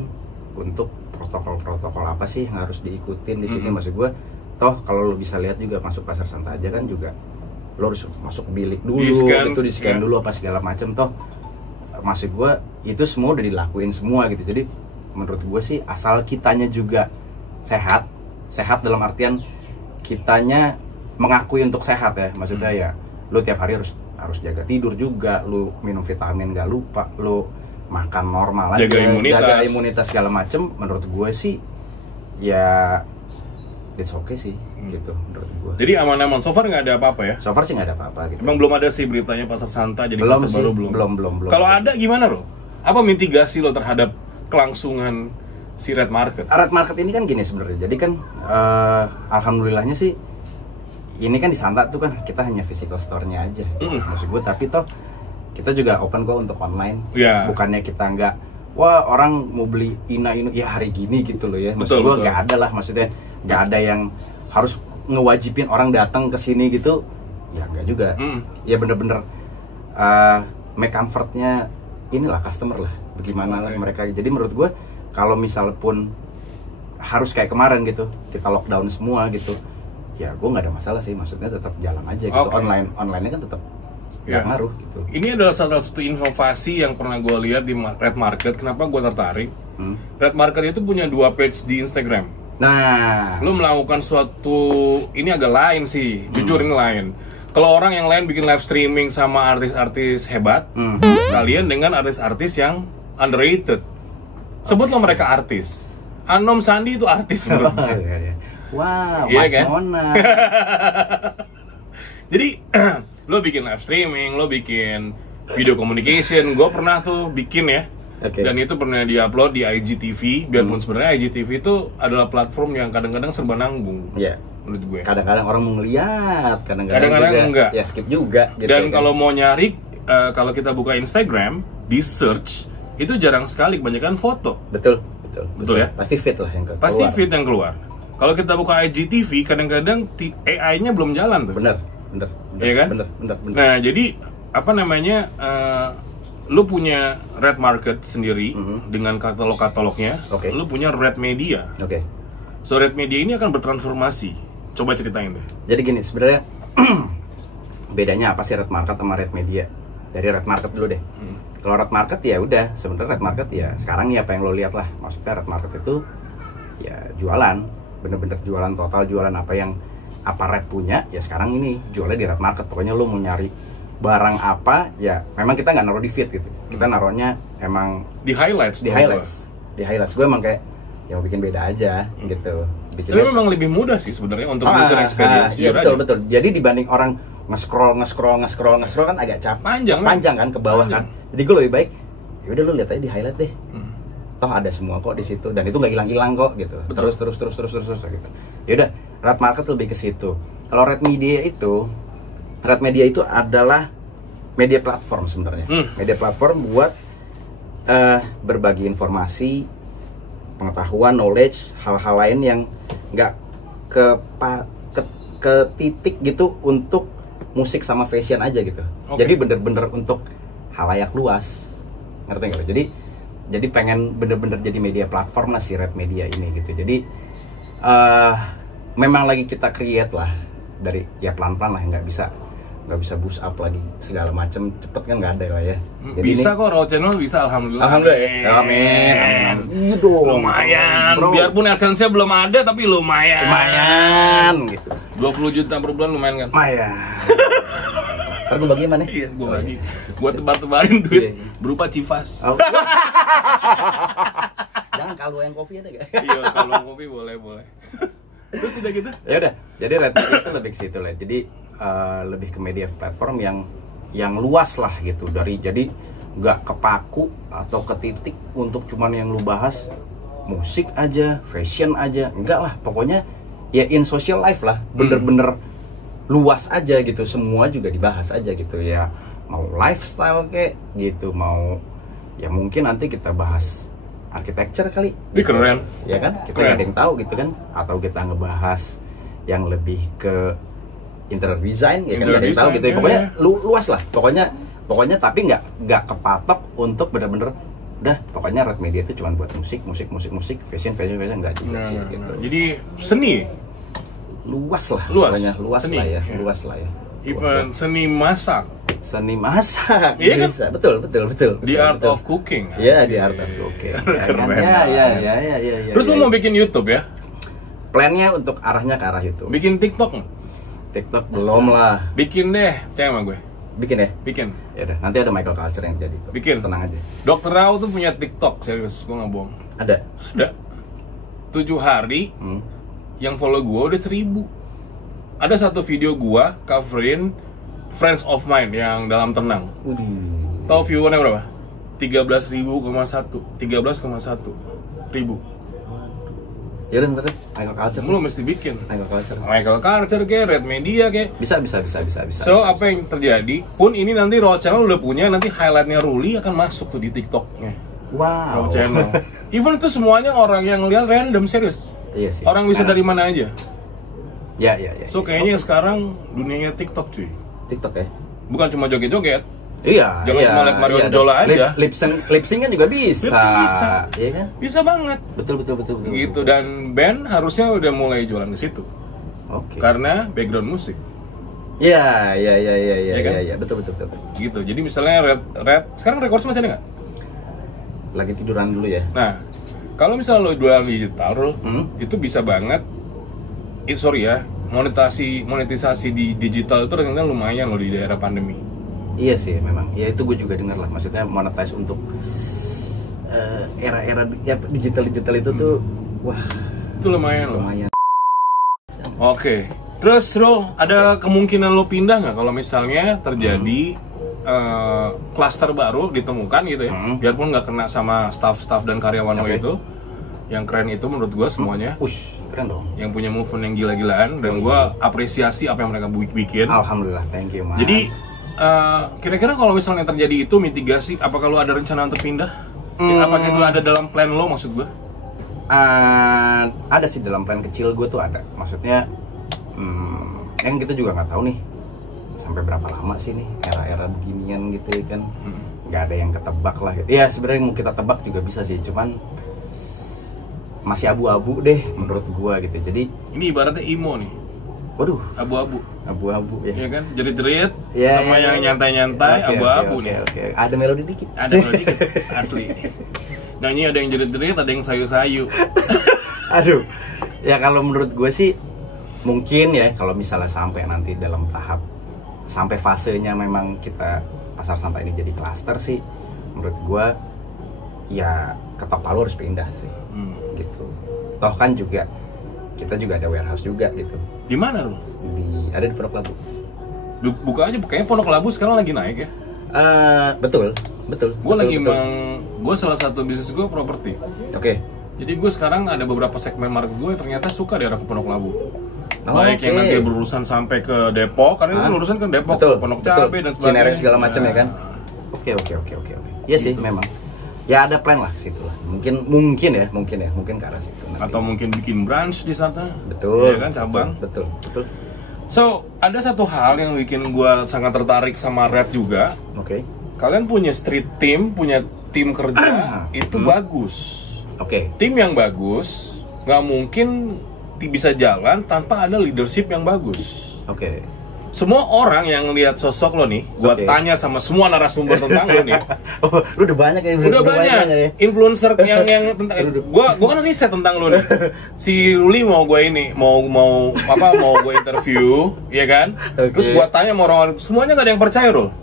untuk protokol apa sih yang harus diikutin di sini. Maksud gue toh kalau lo bisa lihat juga masuk Pasar Santa aja kan juga lo harus masuk bilik dulu di scan dulu apa segala macam. Toh maksud gue itu semua udah dilakuin semua gitu. Jadi menurut gue sih asal kitanya juga sehat dalam artian kitanya mengakui untuk sehat ya, maksudnya ya lu tiap hari harus jaga tidur juga, lu minum vitamin gak lupa, lu makan normal aja, jaga imunitas segala macem. Menurut gue sih ya it's okay sih gitu menurut gue. Jadi aman-aman, so far nggak ada apa-apa ya? So far sih nggak ada apa-apa gitu. Emang belum ada sih beritanya Pasar Santa jadi belum pasar sih, baru belum. Belum. Kalau ada gimana lo? Apa mitigasi lo terhadap kelangsungan si Red Market? Red Market ini kan gini sebenarnya. Jadi kan alhamdulillahnya sih ini kan di Santa tuh kan kita hanya physical store-nya aja. Maksud gue, tapi toh kita juga open kok untuk online. Bukannya kita nggak, wah orang mau beli ini ya hari gini gitu loh ya. Maksud gue nggak ada lah, maksudnya nggak ada yang harus ngewajibin orang datang ke sini gitu. Ya nggak juga. Ya bener-bener make comfortnya inilah customer lah. Bagaimana lah mereka. Jadi menurut gue kalau misal pun harus kayak kemarin gitu, kita lockdown semua gitu, ya gue nggak ada masalah sih, maksudnya tetap jalan aja gitu. Online-nya kan tetap ngaruh gitu. Ini adalah salah satu inovasi yang pernah gue lihat di Red Market. Kenapa gue tertarik? Red Market itu punya 2 page di Instagram. Nah, lu melakukan suatu, ini agak lain sih, jujur ini lain. Kalau orang yang lain bikin live streaming sama artis-artis hebat, kalian dengan artis-artis yang underrated. Sebutlah mereka artis. Anom Sandi itu artis menurut gue. Wow, Mas kan? Mona. Jadi, lo bikin live streaming, lo bikin video communication. Gue pernah tuh bikin ya. Dan itu pernah diupload di IGTV. Biarpun sebenarnya IGTV itu adalah platform yang kadang-kadang serba nanggung. Menurut gue. Kadang-kadang orang mau ngeliat, kadang-kadang enggak. Ya skip juga. Gitu. Dan kalau mau nyari, kalau kita buka Instagram, di search itu jarang sekali, kebanyakan foto. Betul ya. Pasti feed lah yang keluar. Pasti feed yang keluar. Kalau kita buka IGTV, kadang-kadang AI-nya belum jalan tuh. Bener. Iya kan? Bener. Nah, jadi apa namanya? Lu punya Red Market sendiri dengan katalog-katalognya. Lu punya Red Media. So Red Media ini akan bertransformasi. Coba ceritain deh. Jadi gini, sebenarnya bedanya apa sih Red Market sama Red Media? Dari Red Market dulu deh. Kalau Red Market ya udah, sebenarnya Red Market ya sekarang nih apa yang lo lihat lah. Maksudnya Red Market itu ya jualan, bener-bener jualan total, jualan apa Red punya ya sekarang ini jualnya di Red Market. Pokoknya lo mau nyari barang apa ya memang kita nggak naruh di feed gitu. Kita naruhnya emang di highlights. Di highlights gue emang kayak ya mau bikin beda aja gitu. Tapi memang lebih mudah sih sebenarnya untuk user experience. Iya betul. Jadi dibanding orang nge-scroll kan agak capek. Panjang kan ke bawah kan. Jadi gue lebih baik ya udah lu lihat aja di highlight deh. Toh ada semua kok di situ dan itu nggak hilang-hilang kok gitu. Terus gitu. Ya udah, Red Market lebih ke situ. Kalau Red Media itu adalah media platform sebenarnya. Media platform buat berbagi informasi, pengetahuan, knowledge, hal-hal lain yang nggak ke titik gitu untuk musik sama fashion aja gitu. Jadi bener-bener untuk halayak luas, ngerti nggak? Jadi pengen bener-bener jadi media platform lah si Red Media ini gitu. Jadi memang lagi kita create lah dari ya pelan-pelan lah, nggak bisa boost up lagi segala macem cepet kan nggak ada lah ya. Jadi bisa kok Raw Channel bisa, alhamdulillah. Amin. Lumayan. Bro. Biarpun AdSense-nya belum ada tapi lumayan gitu. 20 juta per bulan lumayan kan? Lumayan. Ntar gue bagi mana? Iya, gue bagi. Gue tebar-tebarin duit berupa Civas. Jangan kalau yang kopi ada gak? Iya, kalau yang kopi boleh. Terus udah gitu? Ya udah. Jadi Red itu lebih ke situ lah. Jadi lebih ke media platform yang luas lah gitu. Jadi nggak kepaku atau ke titik untuk cuman yang lu bahas musik aja, fashion aja. Enggak lah. Pokoknya ya in social life lah. Bener-bener luas aja gitu. Semua juga dibahas aja gitu ya. Mau lifestyle kayak gitu, mau ya mungkin nanti kita bahas architecture kali. Keren. Ya kan? Kita nggak ada yang tahu gitu kan? Atau kita ngebahas yang lebih ke interior design ya kan, nggak ada yang tahu gitu. Pokoknya luas lah. Pokoknya tapi nggak kepatok untuk bener-bener udah pokoknya Red Media itu cuma buat musik, fashion nggak juga sih gitu. Jadi seni luas lah. Luas lah ya. Even seni masak. Iya kan? Bisa. Betul. The art of cooking. Iya, the art of cooking. Keren. Ya. Terus lu mau bikin YouTube ya? Plannya untuk arahnya ke arah YouTube. Bikin TikTok nggak? TikTok belum lah. Bikin deh, percaya sama gue. Bikin ya? Bikin. Ya udah, nanti ada Michael Culture yang jadi. Bikin. Tenang aja. Dr. Rao tuh punya TikTok, serius, gue nggak bohong. Ada. 7 hari yang follow gue udah 1000. Ada satu video gue coverin Friends of Mine yang dalam tenang. Tahu viewernya berapa? 13.1 ribu. Ya udah ntar deh, Michael Culture. Lu mesti bikin Michael Culture kayak Red Media kayak. bisa. So apa yang terjadi? Pun ini nanti Raw Channel udah punya, nanti highlightnya Ruli akan masuk tuh di TikToknya. Wow. Raw Channel. Even itu semuanya orang yang lihat random, serius. Iya sih. Orang bisa dari mana aja. Ya. So kayaknya sekarang dunianya TikTok cuy. TikTok ya. Bukan cuma joget-joget. Iya. Jangan cuma lihat Mario Jola aja. Lip sync kan juga bisa. Iya kan? Bisa banget. Betul. Gitu, dan band harusnya udah mulai jualan di situ. Oke. Karena background musik. Iya, kan? betul. Gitu. Jadi misalnya Red sekarang Records masih ada nggak? Lagi tiduran dulu ya. Nah, kalau misalnya lo jualan digital, itu bisa banget. Monetisasi di digital itu ternyata lumayan loh di daerah pandemi. Iya sih memang. Ya itu gue juga dengar lah. Maksudnya monetize untuk era-era digital itu tuh, wah. Itu lumayan loh. Oke. Terus Ro, ada kemungkinan lo pindah nggak kalau misalnya terjadi klaster baru ditemukan gitu ya? Biarpun nggak kena sama staff dan karyawan lo itu. Yang keren itu menurut gue semuanya. Keren dong. Yang punya movement yang gila-gilaan dan gue apresiasi apa yang mereka bikin. Alhamdulillah, thank you man. Jadi kira-kira kalau misalnya terjadi itu mitigasi, apa kalau ada rencana untuk pindah? Apakah itu ada dalam plan lo maksud gue? Ada sih dalam plan kecil gue tuh ada. Maksudnya yang kita juga nggak tahu nih sampai berapa lama sih nih era-era beginian gitu ya kan. Nggak ada yang ketebak lah. Ya sebenarnya mau kita tebak juga bisa sih, cuman masih abu-abu deh menurut gue gitu. Jadi ini ibaratnya emo nih. Waduh, abu-abu ya. Iya kan? Jerit-jerit ya, sama yang nyantai-nyantai, abu-abu nih. Oke. Ada melodi dikit. Asli. Nyanyi ada yang jerit-jerit, ada yang sayu-sayu. Aduh. Ya kalau menurut gue sih mungkin ya kalau misalnya sampai nanti dalam tahap sampai fasenya memang kita pasar santai ini jadi klaster sih, menurut gue ya ketok palu harus pindah sih. Gitu. Toh kan juga kita juga ada warehouse juga gitu. Di mana lo? Ada di Pondok Labu. Buka aja, kayaknya Pondok Labu sekarang lagi naik ya. Betul. Gue salah satu bisnis gue properti. Oke. Jadi gue sekarang ada beberapa segmen market gue yang ternyata suka daerah ke Pondok Labu. Baik yang nanti berurusan sampai ke Depok, karena itu urusan ke Depok, Pondok Cabe dan sebagainya. Cinere segala macam ya kan. Oke. Iya sih memang. Ya ada plan lah ke situ lah. Mungkin ke arah situ nanti. Atau mungkin bikin branch di sana. Betul. Ya kan, cabang. Betul. So, ada satu hal yang bikin gue sangat tertarik sama Red juga. Oke. Kalian punya street team, punya tim kerja, itu bagus. Oke. Tim yang bagus, nggak mungkin bisa jalan tanpa ada leadership yang bagus. Oke. Semua orang yang lihat sosok lo nih, gua tanya sama semua narasumber tentang lo nih. Oh, lu udah banyak ya? Udah banyak ya? Influencer yang tentang gua kan riset tentang lo nih. Si Ruli mau gue ini, mau gue interview, ya kan? Terus gua tanya sama orang-orang, semuanya nggak ada yang percaya lo.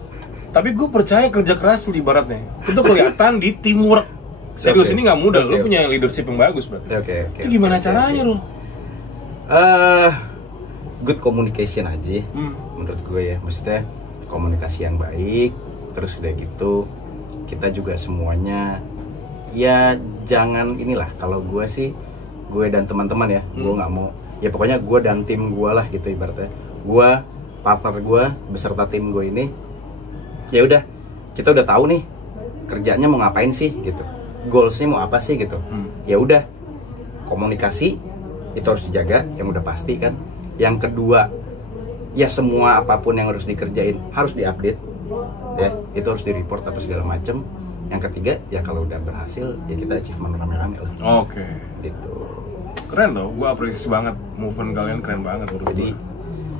Tapi gue percaya kerja keras lo ibaratnya. Itu kelihatan di teamwork. Serius ini nggak mudah, lo punya leadership yang bagus berarti. Itu gimana caranya lo? Good communication aja menurut gue ya, maksudnya komunikasi yang baik, terus udah gitu kita juga semuanya ya jangan inilah, kalau gue sih gue dan teman-teman ya, gue nggak mau ya pokoknya gue dan tim gue lah gitu ibaratnya, gue partner gue beserta tim gue ini ya udah kita udah tahu nih kerjanya mau ngapain sih gitu, goalsnya mau apa sih gitu, ya udah komunikasi itu harus dijaga yang udah pasti kan. Yang kedua, ya semua apapun yang harus dikerjain harus diupdate, ya itu harus direport apa segala macem. Yang ketiga, ya kalau udah berhasil, ya kita achievement rame-rame lah. Oke. Gitu. Keren loh, gue apresiasi banget movement kalian, keren banget. Jadi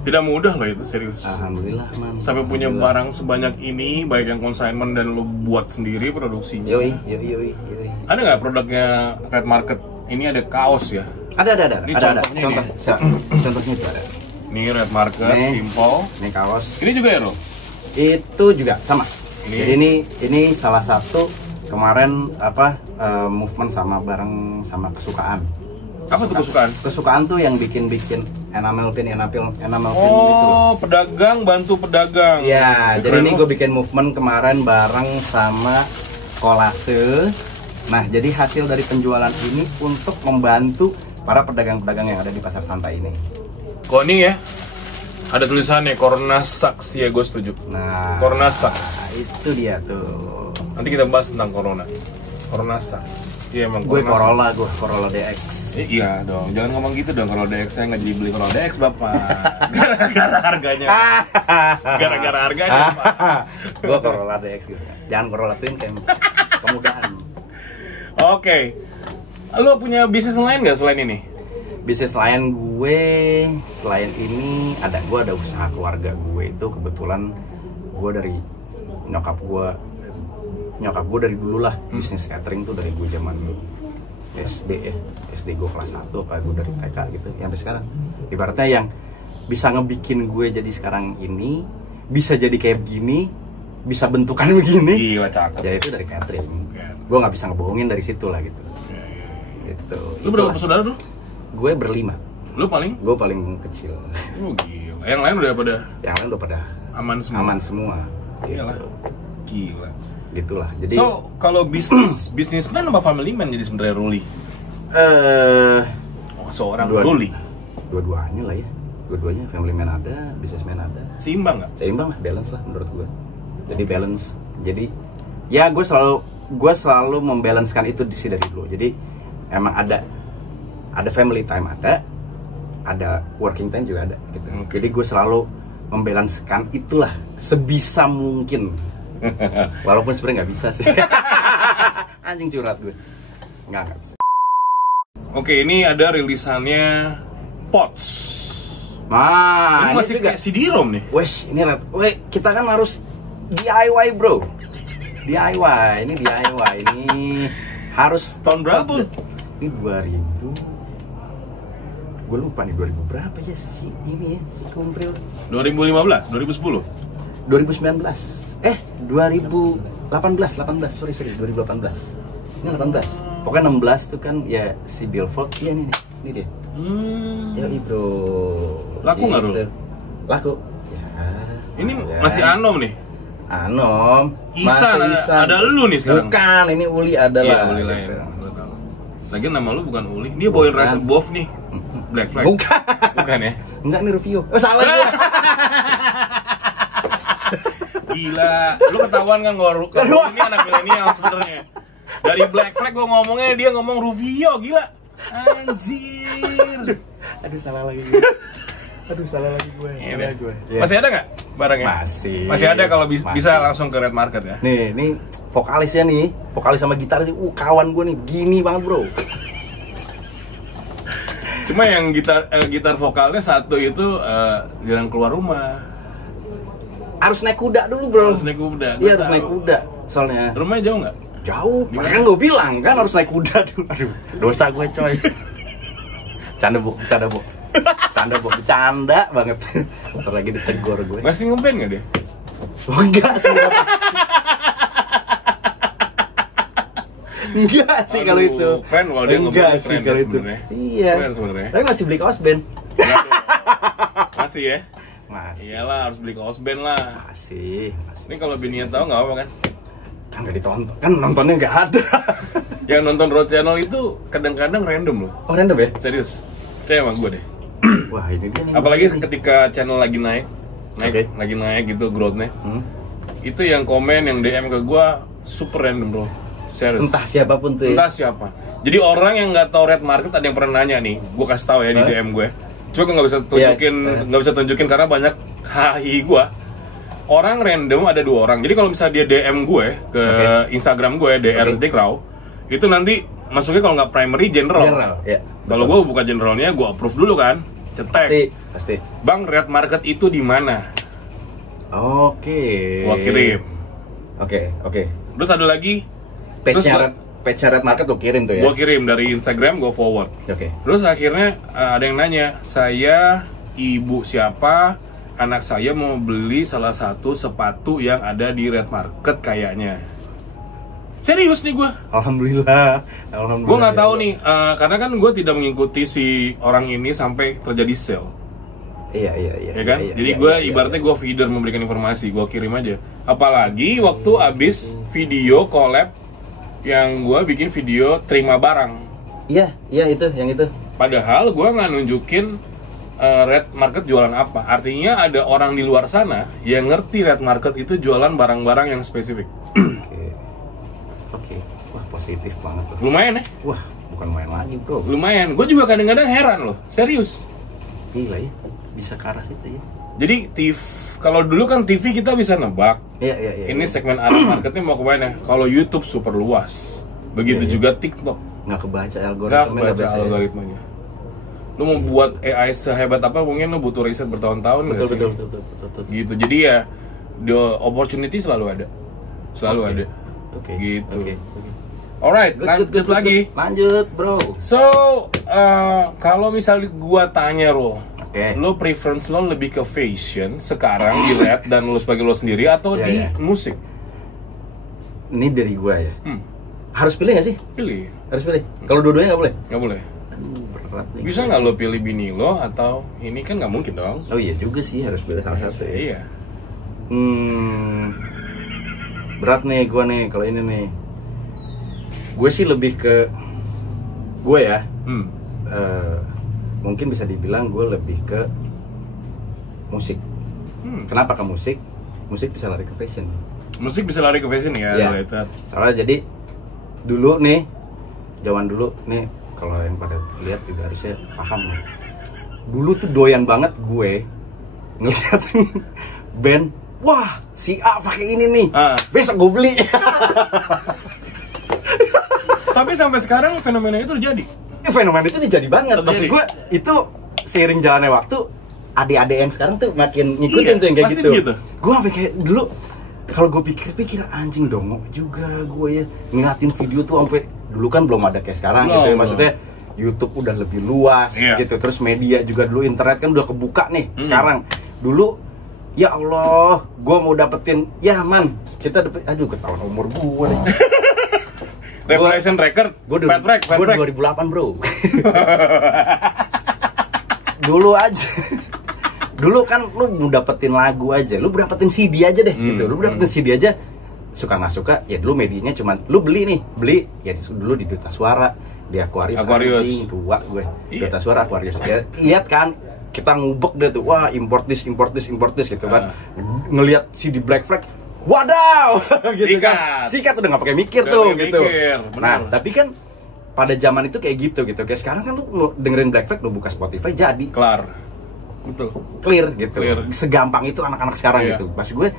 tidak mudah loh itu, serius. Alhamdulillah man. Sampai punya barang sebanyak ini, baik yang consignment dan lo buat sendiri produksinya. Yoi. Ada nggak produknya Red Market? Ini ada kaos ya? Ada. Ini ada. Contohnya itu ada. Ini Red Market, simple. Ini kaos. Ini juga ya lo? Itu juga sama. Jadi ini salah satu kemarin movement sama bareng sama kesukaan. Apa tuh kesukaan? Kesukaan tuh yang bikin enamel pin gitu. Oh, pedagang bantu pedagang. Ya, jadi ini gue bikin movement kemarin bareng sama Kolase. Nah, jadi hasil dari penjualan ini untuk membantu para pedagang-pedagang yang ada di pasar santai ini. Kok ini ya? Ada tulisannya Corona Sucks ya, gue setuju. Nah, Corona Sucks. itu dia tuh. Nanti kita bahas tentang Corona. Corona Sucks. Iya emang. Gue Corolla DX. Iya dong, jangan ngomong gitu dong. Corolla DX saya nggak jadi beli Corolla DX bapak. Gara-gara harganya. Gara-gara harganya. Gue Corolla DX gitu. Jangan Corolla Twin kayak kemudahan. Oke. Lu punya bisnis lain nggak selain ini? Bisnis lain gue selain ini gue ada usaha keluarga gue. Itu kebetulan gue dari nyokap gue dari dulu lah. Bisnis catering tuh dari gue zaman SD gue kelas 1 apa gue dari TK gitu sampai sekarang. Ibaratnya yang bisa ngebikin gue jadi sekarang ini, bisa jadi kayak begini, bisa bentukan begini. Gila cakep. Ya itu dari catering. Gue nggak bisa ngebohongin dari situ lah gitu. Gitu. Lu berapa saudara tuh? Gue berlima. Lu paling? Gue paling kecil. Oh gila. Yang lain udah pada? Yang lain udah pada aman semua. Aman semua. Iyalah. Gila. Gitulah. Jadi. So kalau bisnisman apa family man jadi sebenarnya Ruli? Seorang Ruli. Dua-duanya lah ya. Dua-duanya family man ada, businessman ada. Seimbang nggak? Seimbang lah, balance lah menurut gue. Jadi balance. Jadi ya gue selalu membalancekan itu dari dulu. Jadi emang ada family time ada working time juga ada gitu. Jadi gue selalu membalancekan itulah sebisa mungkin. Walaupun sebenarnya nggak bisa sih. Anjing curhat gue. Nggak bisa. Oke, ini ada rilisannya Pots. Nah, ini masih kayak CD-ROM nih. Wes, ini kita kan harus DIY bro. DIY, ini DIY ini harus tahun berapa? Ini 2000. Gue lupa nih 2000 berapa ya si ini ya si Kumpril. 2015, 2010, 2019. 2018, sorry 2018. Ini 18. Pokoknya 16 tuh kan ya si Billfold. Iya ini dia. Ya bro. Laku nggak gitu. Laku. Ya. Ini masih Anom nih. Anom. Isan. Ada lu nih sekarang. Bukan, ini Uli adalah. Iya, Uli lain. Lagi nama lu bukan Uli. Dia bawain Rise Above nih. Black Flag. Bukan ya? Enggak nih Rufio. Oh salah dia. Gila, lu ketahuan kan kalau ini anak milenial sebenarnya. Dari Black Flag gua ngomongnya dia ngomong Rufio, gila. Anjir. Aduh salah lagi gue. Salah gue. Masih ada nggak barangnya? Masih ada kalau bisa langsung ke Red Market ya. Nih, ini vokalisnya nih, vokalis sama gitar sih. Kawan gue nih, gini banget bro. Cuma yang gitar vokalnya satu itu jarang keluar rumah. Harus naik kuda dulu bro. Harus naik kuda. Iya harus naik kuda. Soalnya. Rumahnya jauh nggak? Jauh. Makanya gue bilang kan harus naik kuda dulu. Aduh, dosa gue coy. Canda bu, bercanda banget. Ntar lagi ditegur gue. Masih ngeband nggak dia? Enggak sih. Enggak sih kalau itu. Keren kalau dia enggak sih kalau itu. Iya. Keren sebenarnya. Tapi masih beli kaos band. Masih ya? Masih. Iyalah harus beli kaos band lah. Masih. Ini kalau binian tahu nggak apa kan? Kan nggak ditonton. Kan nontonnya nggak ada. Yang nonton Road Channel itu kadang-kadang random loh. Oh random ya? Serius. Saya emang gue deh. Wah ini dia nih. Apalagi ketika channel lagi naik lagi naik gitu growth-nya. Itu yang komen, yang DM ke gue super random bro. Serius. Entah siapapun tuh ya. Entah siapa. Jadi orang yang nggak tahu Red Market ada yang pernah nanya nih, gue kasih tahu ya di DM gue. Cuma gue nggak bisa tunjukin karena banyak HI gue. Orang random ada 2 orang. Jadi kalau misalnya dia DM gue ke Instagram gue @drdekraw, itu nanti masuknya kalau nggak primary general. Ya. Kalau gue buka generalnya, gue approve dulu kan, cetek. Pasti. Bang, Red Market itu di mana? Oke. Gua kirim. Oke. Terus ada lagi Page Red Market gue kirim tuh ya. Gue kirim dari Instagram, gue forward. Oke. Terus akhirnya ada yang nanya, saya ibu siapa, anak saya mau beli salah satu sepatu yang ada di Red Market kayaknya. Serius nih gue. Alhamdulillah. Gue nggak tahu nih, karena kan gue tidak mengikuti si orang ini sampai terjadi sale. Iya. Ya kan? Jadi gue ibaratnya gue feeder memberikan informasi, gue kirim aja. Apalagi waktu abis video collab yang gue bikin video terima barang. Iya itu, yang itu. Padahal gue nggak nunjukin red market jualan apa. Artinya ada orang di luar sana yang ngerti red market itu jualan barang-barang yang spesifik. Oke. Wah, positif banget tuh. Lumayan ya? Wah, bukan main lagi, bro. Lumayan. Gue juga kadang-kadang heran loh, serius. Gila ya, bisa ke arah situ ya. Jadi TV, kalau dulu kan TV kita bisa nebak. Iya. Ini segmen area marketnya mau kemana? Kalau YouTube super luas. Begitu juga TikTok. Nggak kebaca Nggak kebaca algoritmanya. Lu mau buat AI sehebat apa mungkin lu butuh riset bertahun-tahun nggak sih? Betul. Gitu. Jadi ya the opportunity selalu ada. Selalu ada. Oke. Gitu. Oke. Alright, lanjut lagi. Lanjut, bro. So, kalau misalnya gua tanya Rul, lo preference lo lebih ke fashion sekarang di rap dan lo sebagai lo sendiri atau di musik? Ini dari gua ya. Harus pilih nggak sih? Pilih. Harus pilih. Kalau dua-duanya nggak boleh? Nggak boleh. Berat nih. Bisa nggak lo pilih bini lo atau ini kan nggak mungkin dong? Oh iya juga sih, harus pilih salah satu ya. Iya. Berat nih gua nih kalau ini nih. Gue sih lebih ke gue ya. Mungkin bisa dibilang gue lebih ke musik. Kenapa ke musik? Musik bisa lari ke fashion. Musik bisa lari ke fashion ya. Soalnya jadi dulu nih, zaman dulu nih, kalau yang pada lihat juga harusnya paham nih. Dulu tuh doyan banget gue ngeliat band, wah si A pakai ini nih, besok gue beli. Tapi sampai sekarang fenomena itu terjadi. Fenomena itu jadi banget. Maksud gue itu seiring jalannya waktu, adik-adik yang sekarang tuh makin ngikutin tuh yang kayak gitu. Gue sampai kayak dulu, kalau gue pikir-pikir anjing dong juga gue ya ngeliatin video tuh sampai dulu kan belum ada kayak sekarang gitu ya. Maksudnya YouTube udah lebih luas gitu. Terus media juga dulu internet kan udah kebuka nih. Sekarang dulu ya Allah, gue mau dapetin kita dapet, aduh ketahuan umur gue deh. Revelation record, gue 2008 bro. Dulu aja. Dulu kan lu dapetin lagu aja, lu dapetin CD aja deh gitu. Lu dapetin CD aja, suka nggak suka ya dulu medianya cuman lu beli ya dulu di Duta Suara, di Aquarius. Anjing, tua gue. Duta Suara Aquarius. Ya, lihat kan kita ngubek deh tuh, wah import this gitu kan. Ngelihat CD Black Flag, wadaw, gitu kan. Sikat udah nggak pakai mikir tuh gitu. Nah, tapi kan pada zaman itu kayak gitu. Kayak sekarang kan lu dengerin Black Flag, lu buka Spotify jadi kelar. Betul. Clear gitu. Segampang itu anak-anak sekarang gitu. Pas gue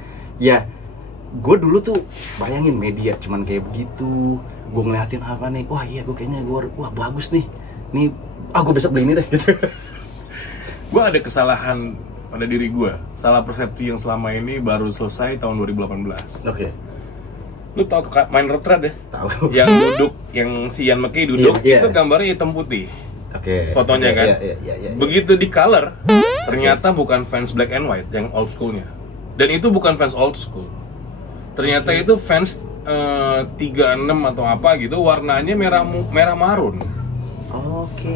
gue dulu tuh bayangin media cuman kayak begitu. Gue ngeliatin apa nih, wah iya gue kayaknya wah bagus nih. Nih, gue besok beli ini deh gitu. Gue ada kesalahan pada diri gue. Salah persepsi yang selama ini baru selesai tahun 2018. Oke. Lu tau main retret ya? Tahu. Yang duduk, yang si Ian McKay duduk, itu gambarnya hitam putih. Fotonya kan. Begitu di color, ternyata bukan fans black and white yang old schoolnya. Dan itu bukan fans old school. Ternyata itu fans 36 atau apa gitu, warnanya merah marun.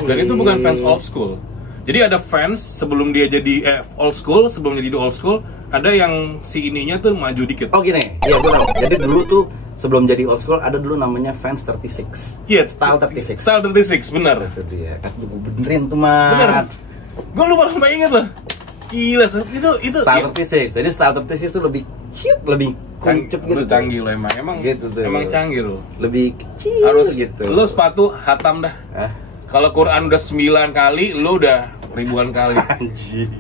Dan itu bukan fans old school. Jadi ada fans sebelum dia jadi old school, sebelum dia jadi old school, ada yang si ininya tuh maju dikit. Oh gini, iya gue tahu. Jadi dulu tuh sebelum jadi old school ada dulu namanya fans 36. Iya, Style 36. Style 36, benar. Itu dia. Gue benerin tuh, Man. Bener. Gue lupa sampai inget loh. Gila, itu Style 36. Jadi Style 36 itu lebih cute, lebih kuncup gitu. Lu canggih lo emang gitu tuh. Emang canggih lo. Lebih kecil harus gitu. Lu sepatu hatam dah. Kalau Quran udah 9 kali, lu udah ribuan kali. Anjir.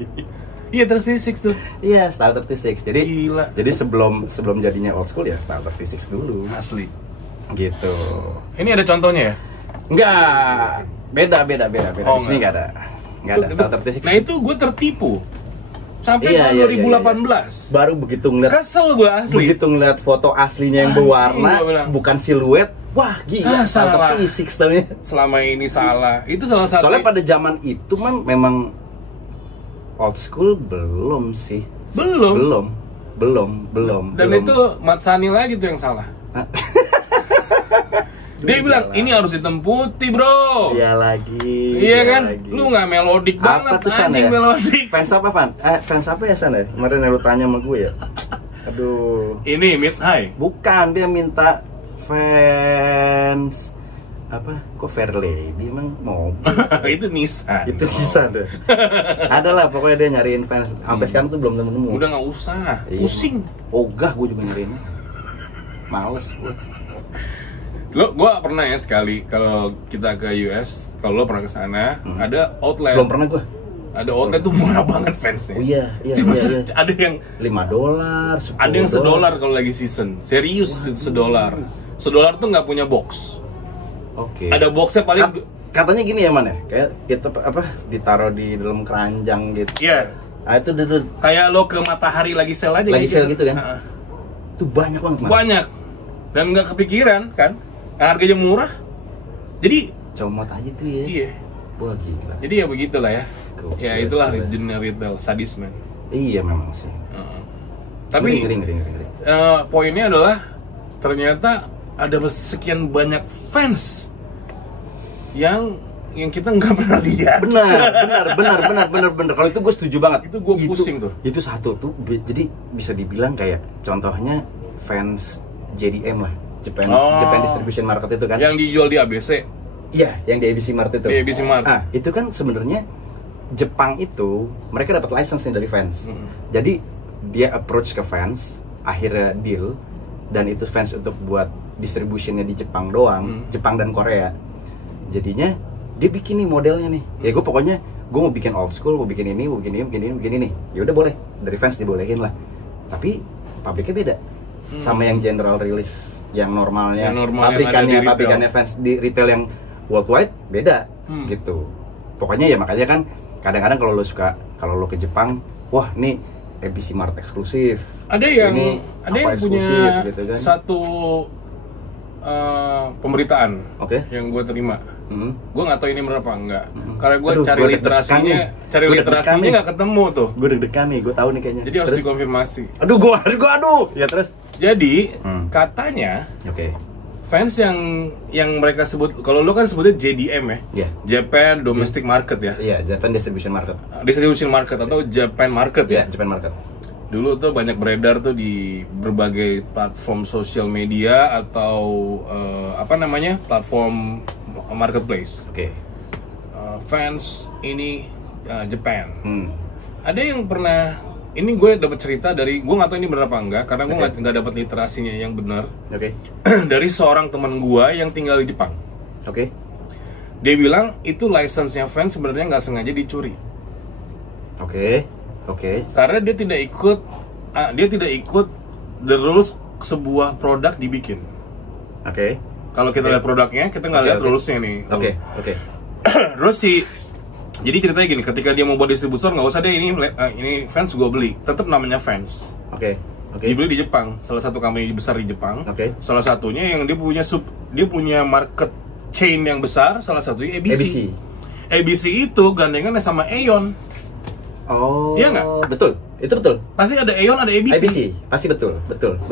Iya, 36 tuh. Iya, Style 36. Jadi gila. Jadi sebelum jadinya old school ya Style 36 dulu. Asli. Gitu. Ini ada contohnya ya? Enggak. Beda. Di sini enggak ada. Enggak ada Style 36. Nah, itu gue tertipu. Sampai tahun 2018. Baru begitu ngeliat. Kesel gue asli. Begitu ngeliat foto aslinya yang berwarna, bukan siluet. Wah, gila, salah. Style 36 namanya. Selama ini salah. Itu salah satu. Soalnya pada zaman itu memang old school belum sih. Belum. Dan itu Mat Sani lagi tuh yang salah. Dia bilang ini harus hitam putih, bro. Iya lagi. Iya kan? Lu nggak melodik banget, anjing melodik. Fans apa, Van? Fans apa ya sana? Kemarin yang lu tanya sama gue ya. Aduh. Ini mid high. Bukan, dia minta fans apa kok Fairlady emang mobil? Itu Nissan. Itu Nissan deh. Ada lah pokoknya dia nyariin fans. Sampai sekarang tuh belum nemu. Udah nggak usah, Iya. pusing. Ogah gue juga nyariin. Males gue. Gue pernah ya sekali kalau kita ke US, kalau lo pernah ke sana, ada outlet. Belum pernah gue. Ada outlet tuh murah banget fansnya. Oh iya, Cuma iya. ada yang $5, $10. ada yang $1 kalau lagi season. Serius itu $1. $1 tuh nggak punya box. Oke. Ada boxnya paling. Katanya gini ya man ya, kayak itu apa ditaruh di dalam keranjang gitu. Iya. Ah itu dulu Kayak lo ke Matahari lagi sale aja. lagi kayak sale gitu kan? Heeh. Itu banyak banget man. Banyak. Dan nggak kepikiran kan? Harganya murah. Jadi Comot aja tuh ya. iya. Wah gila. Jadi ya begitulah ya. Gokil Ya itulah sih. dunia retail sadis man. Iya memang sih. Tapi Ngeri. poinnya adalah ternyata ada sekian banyak fans yang kita nggak pernah lihat. Benar. Kalau itu gue setuju banget. Itu gue pusing tuh. Itu satu tuh, jadi bisa dibilang kayak contohnya fans JDM lah, Japan Distribution Market itu kan. Yang dijual di ABC. Iya, yang di ABC Mart itu. Di ABC Mart. Ah, itu kan sebenarnya Jepang itu mereka dapat license dari fans. Jadi dia approach ke fans, akhirnya deal, dan itu fans untuk buat distributionnya di Jepang doang, Jepang dan Korea. Jadinya dia bikin nih modelnya nih. Ya gue pokoknya gue mau bikin old school, mau bikin ini, mau bikin ini. Ya udah boleh, dari fans dibolehin lah. Tapi pabriknya beda sama yang general release, yang normalnya, pabrikannya fans di retail yang worldwide beda gitu. Pokoknya ya makanya kan kadang-kadang kalau lo ke Jepang, wah nih ABC Mart eksklusif. Ada yang punya gitu kan. satu pemberitaan yang gue terima. Gue nggak tahu ini berapa enggak. Karena gue cari literasinya nggak ketemu tuh. Gue deg-degan nih, gue tahu nih kayaknya. Jadi harus dikonfirmasi. Aduh. Ya terus. Jadi katanya fans yang mereka sebut, kalau lo kan sebutnya JDM ya, Japan Domestic Market ya. Iya, Japan Distribution Market. Distribution Market atau Japan Market ya. Japan Market. Dulu tuh banyak beredar tuh di berbagai platform sosial media atau platform marketplace. Fans ini Japan. Ada yang pernah, ini gue dapat cerita dari, gue nggak tahu ini benar apa enggak, karena gue nggak dapat literasinya yang benar. Dari seorang teman gue yang tinggal di Jepang. Dia bilang itu license-nya fans sebenarnya nggak sengaja dicuri. Karena dia tidak ikut the rules sebuah produk dibikin. Kalau kita lihat produknya, kita nggak lihat rulesnya nih. Terus jadi ceritanya gini, ketika dia mau buat distributor, nggak usah deh ini fans gue beli, tetap namanya fans. Dibeli di Jepang, salah satu company besar di Jepang. Salah satunya yang dia punya market chain yang besar, salah satunya ABC. ABC itu gandengannya sama Aeon. Iya nggak? Betul, itu betul. Pasti ada Aeon, ada ABC. Pasti betul.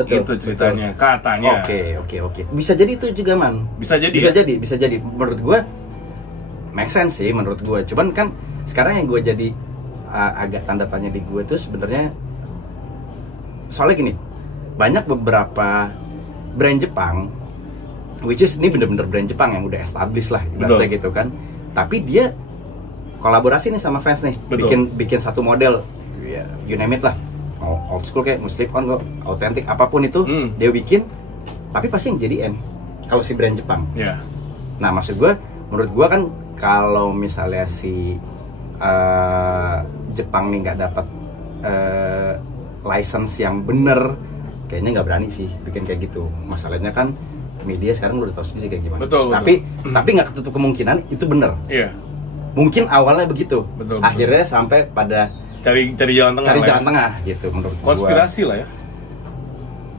Itu ceritanya, katanya. Oke. Bisa jadi itu juga man. Bisa jadi. Menurut gue make sense sih menurut gue. Cuman kan sekarang yang gue jadi agak tanda tanya di gue tuh sebenarnya soalnya gini, banyak beberapa brand Jepang, which is ini bener-bener brand Jepang yang udah established lah, ibaratnya gitu kan. Tapi dia kolaborasi nih sama fans nih, bikin satu model, you name it lah, old school kayak slip on, authentic apapun itu, dia bikin, tapi pasti yang jadi M kalau si brand Jepang. Nah maksud gue, menurut gue kan kalau misalnya si Jepang nih nggak dapat license yang bener, kayaknya nggak berani sih bikin kayak gitu. Masalahnya kan media sekarang udah tahu sendiri kayak gimana. Tapi nggak ketutup kemungkinan itu bener. Mungkin awalnya begitu, akhirnya sampai pada cari jalan tengah. Gitu menurut gue. Konspirasi lah ya.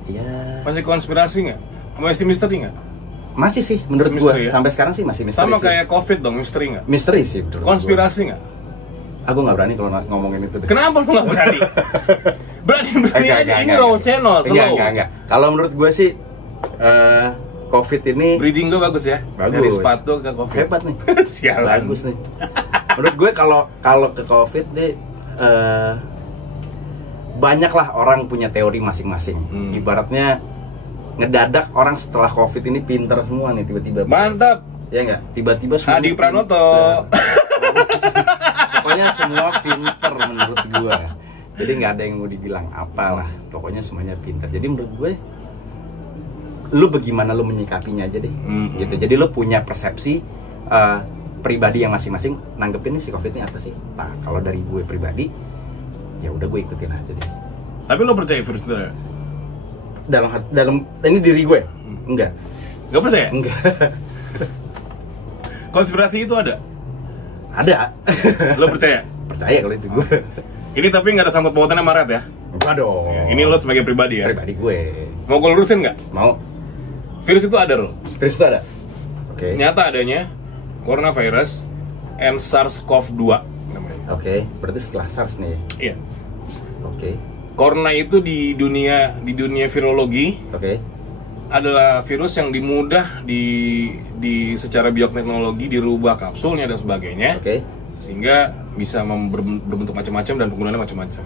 Iya. Masih konspirasi nggak? Masih misteri nggak? Masih sih menurut gue, sampai sekarang sih masih misteri. Sama kayak COVID dong, misteri nggak? Misteri sih menurut konspirasi nggak? Aku nggak berani kalau ngomongin itu deh. Kenapa lu nggak berani? berani aja, ini raw channel, slow. Enggak. Kalau menurut gue sih COVID ini breeding gue bagus ya. Dari sepatu ke COVID. Hebat nih. Sialan. Bagus nih. Menurut gue kalau ke COVID deh banyaklah orang punya teori masing-masing. Ibaratnya ngedadak orang setelah COVID ini pinter semua nih tiba-tiba. Mantap. Ya nggak? Tiba-tiba semua Hadi Pranoto. Pokoknya semua pinter menurut gue. Jadi nggak ada yang mau dibilang apalah. Pokoknya semuanya pinter. Jadi menurut gue, lu bagaimana lu menyikapinya aja deh. Gitu. Jadi lu punya persepsi pribadi yang masing-masing nanggepin nih si COVID ini apa sih. Nah kalau dari gue pribadi, ya udah gue ikutin aja deh. Tapi lo percaya virus itu ya? Dalam ini diri gue? Enggak. Gak percaya? Enggak. Konspirasi itu ada? Ada. Lo percaya? Percaya kalau itu gue. Ini tapi nggak ada sangkut pautannya sama Red ya? Enggak dong. Ya, ini lo sebagai pribadi ya? Pribadi gue. Mau gue lurusin nggak? Mau. Virus itu ada lo? Virus itu ada. Oke. Nyata adanya coronavirus and SARS-CoV-2 namanya. Oke. Berarti setelah SARS nih. Iya. Oke. Corona itu di dunia virologi adalah virus yang di secara bioteknologi dirubah kapsulnya dan sebagainya, sehingga bisa berbentuk macam-macam dan penggunaannya macam-macam.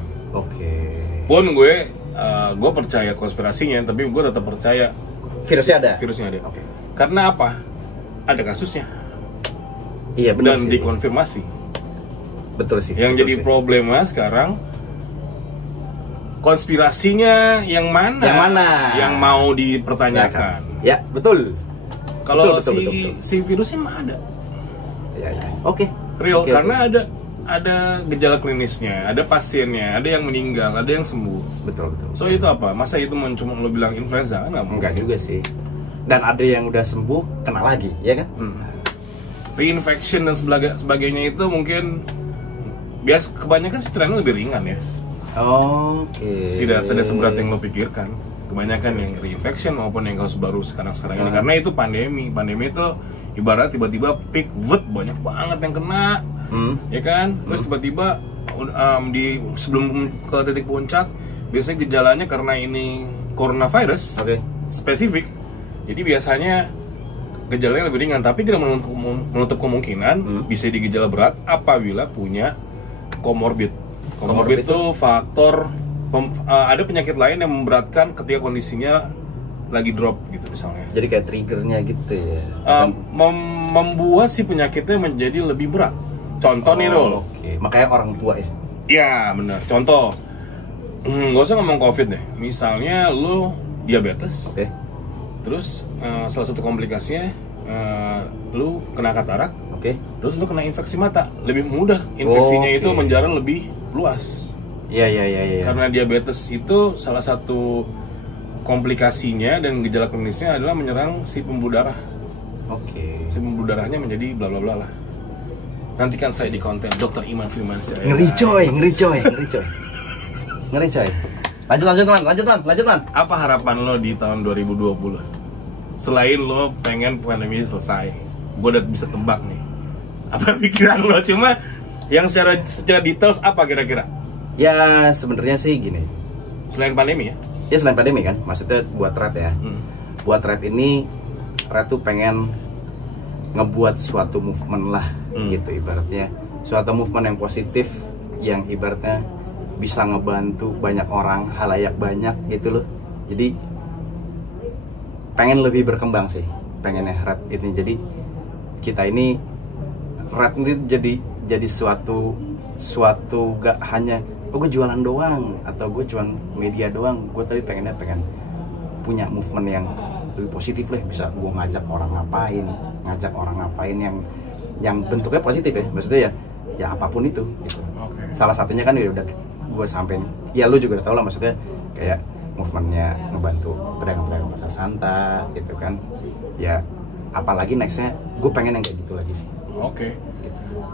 Pun gue percaya konspirasinya, tapi gue tetap percaya virusnya ada. Karena apa? Ada kasusnya. Iya benar. Dan dikonfirmasi. Betul sih. Yang jadi problema sekarang, konspirasinya yang mana? Yang mau dipertanyakan. Ya, betul. Kalau si virusnya mah ada. Ya. Oke. Real. Karena ada gejala klinisnya, ada pasiennya, ada yang meninggal, ada yang sembuh. Betul. So itu apa? Masa itu cuma lo bilang influenza kan? Enggak juga sih. Dan ada yang udah sembuh kena lagi, ya kan? Reinfection dan sebagainya itu mungkin kebanyakan sih trennya lebih ringan ya. Tidak seberat yang lo pikirkan. Kebanyakan yang reinfection maupun yang kasus baru sekarang ini. Karena itu pandemi itu ibarat tiba-tiba peak banyak banget yang kena, ya kan? Terus tiba-tiba sebelum ke titik puncak, biasanya gejalanya karena ini coronavirus spesifik. Jadi biasanya gejalanya lebih ringan, tapi tidak menutup kemungkinan bisa di gejala berat apabila punya komorbid. Komorbid itu faktor ada penyakit lain yang memberatkan ketika kondisinya lagi drop gitu misalnya. Jadi kayak triggernya gitu ya. Membuat si penyakitnya menjadi lebih berat. Contoh nih Rol. Makanya orang tua ya. Iya benar. Contoh, nggak usah ngomong COVID deh. Misalnya lo diabetes. Terus salah satu komplikasinya lo kena katarak. Terus lo kena infeksi mata. Lebih mudah infeksinya itu menjalar lebih luas. Iya. Karena diabetes itu salah satu komplikasinya dan gejala klinisnya adalah menyerang si pembuluh darah. Si pembuluh darahnya menjadi bla bla bla lah. Nantikan saya di konten Dr. Iman Firmansyah. Ngeri coy. Lanjut man. Apa harapan lo di tahun 2020? Selain lo pengen pandemi selesai, gue udah bisa tebak nih. Apa pikiran lo? Cuma yang secara details apa kira-kira? Ya sebenarnya sih gini. Selain pandemi ya? Ya selain pandemi kan, maksudnya buat Red ya. Buat Red ini, Red tuh pengen ngebuat suatu movement lah, gitu ibaratnya. Suatu movement yang positif, yang ibaratnya bisa ngebantu banyak orang, halayak banyak gitu loh. Jadi pengen lebih berkembang sih, pengennya Red ini. Jadi kita ini Red ini jadi suatu gak hanya gue jualan doang atau gue cuman media doang. Gue tapi pengen punya movement yang lebih positif lah. Bisa gue ngajak orang ngapain yang bentuknya positif ya, maksudnya ya apapun itu gitu. Salah satunya kan ya udah gue sampein, ya lu juga udah tau lah, maksudnya kayak movementnya ngebantu pedagang-pedagang pasar Santa gitu kan. Ya apalagi nextnya gue pengen yang kayak gitu lagi sih. Gitu.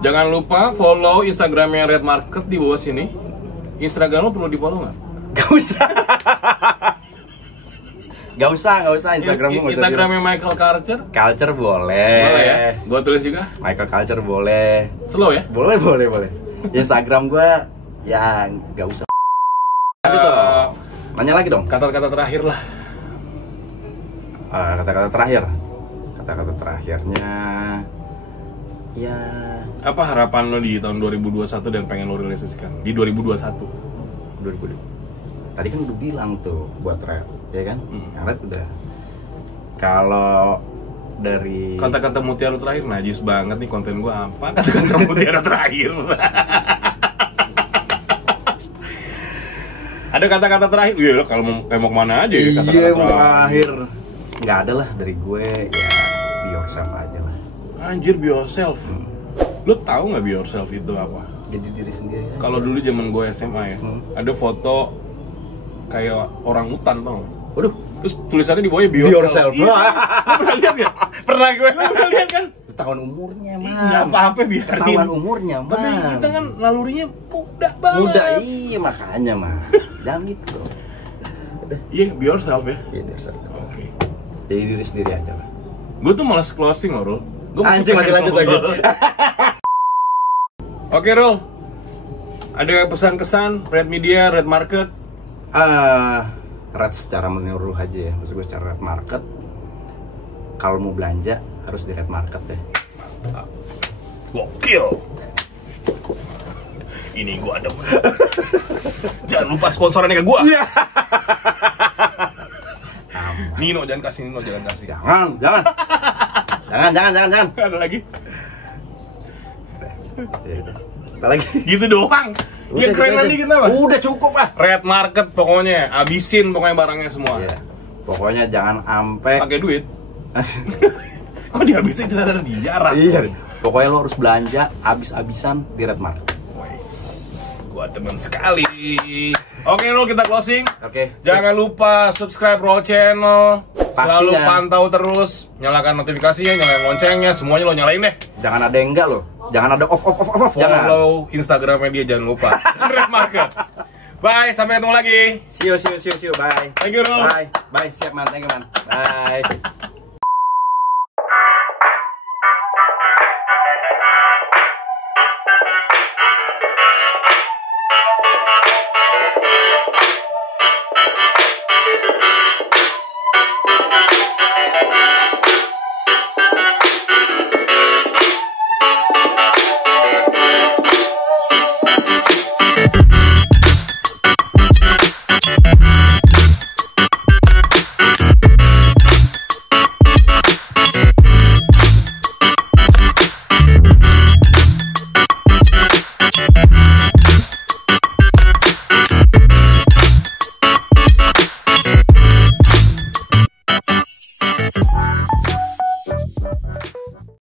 Jangan lupa follow Instagramnya Red Market di bawah sini. Instagram lo perlu di follow nggak? Gak usah Instagrammu. Instagramnya Michael Culture boleh ya? Gua tulis juga Michael Culture boleh. Slow ya? Boleh. Instagram gua ya gak usah. Nanya lagi dong. Kata-kata terakhir lah. Kata-kata terakhirnya ya. Apa harapan lo di tahun 2021 dan pengen lo realisasikan di 2021? Tadi kan udah bilang tuh buat Red, ya kan? Red udah. Kalau dari kata-kata mutiara terakhir. Najis banget nih konten gua apa? Kata-kata mutiara terakhir. Ada kata-kata terakhir? Iya, kalau mau kemana aja ya kata-kata iya, terakhir. Nggak ada lah dari gue, ya be yourself aja lah. Anjir, be yourself. Lu tahu nggak be yourself itu apa? Jadi diri sendiri. Kalau dulu zaman gue SMA ya, ada foto kayak orang hutan, tau nggak? Waduh, terus tulisannya di bawahnya be be yourself. yourself. Iya, lu pernah lihat ya? Pernah gue. Lu pernah lihat kan? Ketahuan umurnya, man. Nggak apa-apa, biarin. Ketahuan umurnya, man. Tapi kita kan nalurinya muda banget. Muda, iya makanya, man. Jangan gitu. Udah. Iya, be yourself ya. Be yourself. Oke. Jadi diri sendiri aja lah. Gue tuh malas closing loh, Rul. Gue Anjing, masih lanjut lagi. Oke, Rul. Ada pesan-kesan Red Media, Red Market? Red secara menyeluruh aja ya. Maksud gue secara red market, kalau mau belanja harus di red market deh. Gokil. Ini gue ada. Jangan lupa sponsorannya ke gue. Nino, jangan kasih. Jangan. Ada lagi? Apa lagi? Gitu doang. Ya kerenan dikit apa? Udah cukup ah. Red Market pokoknya, abisin pokoknya barangnya semua. Iya. Pokoknya jangan ampe Pakai duit. Kok dihabisin kita di jarang. Iya. Pokoknya lo harus belanja abis-abisan di Red Market. Gua demen sekali. Oke, Rul, kita closing. Oke. Jangan lupa subscribe Raw Channel. Selalu Pastinya. pantau terus, nyalakan notifikasinya, nyalakan loncengnya, semuanya lo nyalain deh. Jangan ada yang enggak lo. Jangan ada off. Jangan. Follow Instagramnya dia, jangan lupa. Red Market. Bye, sampai ketemu lagi. See you. Bye. Thank you, Rul. Bye. Siap, man. Thank you, man. Bye.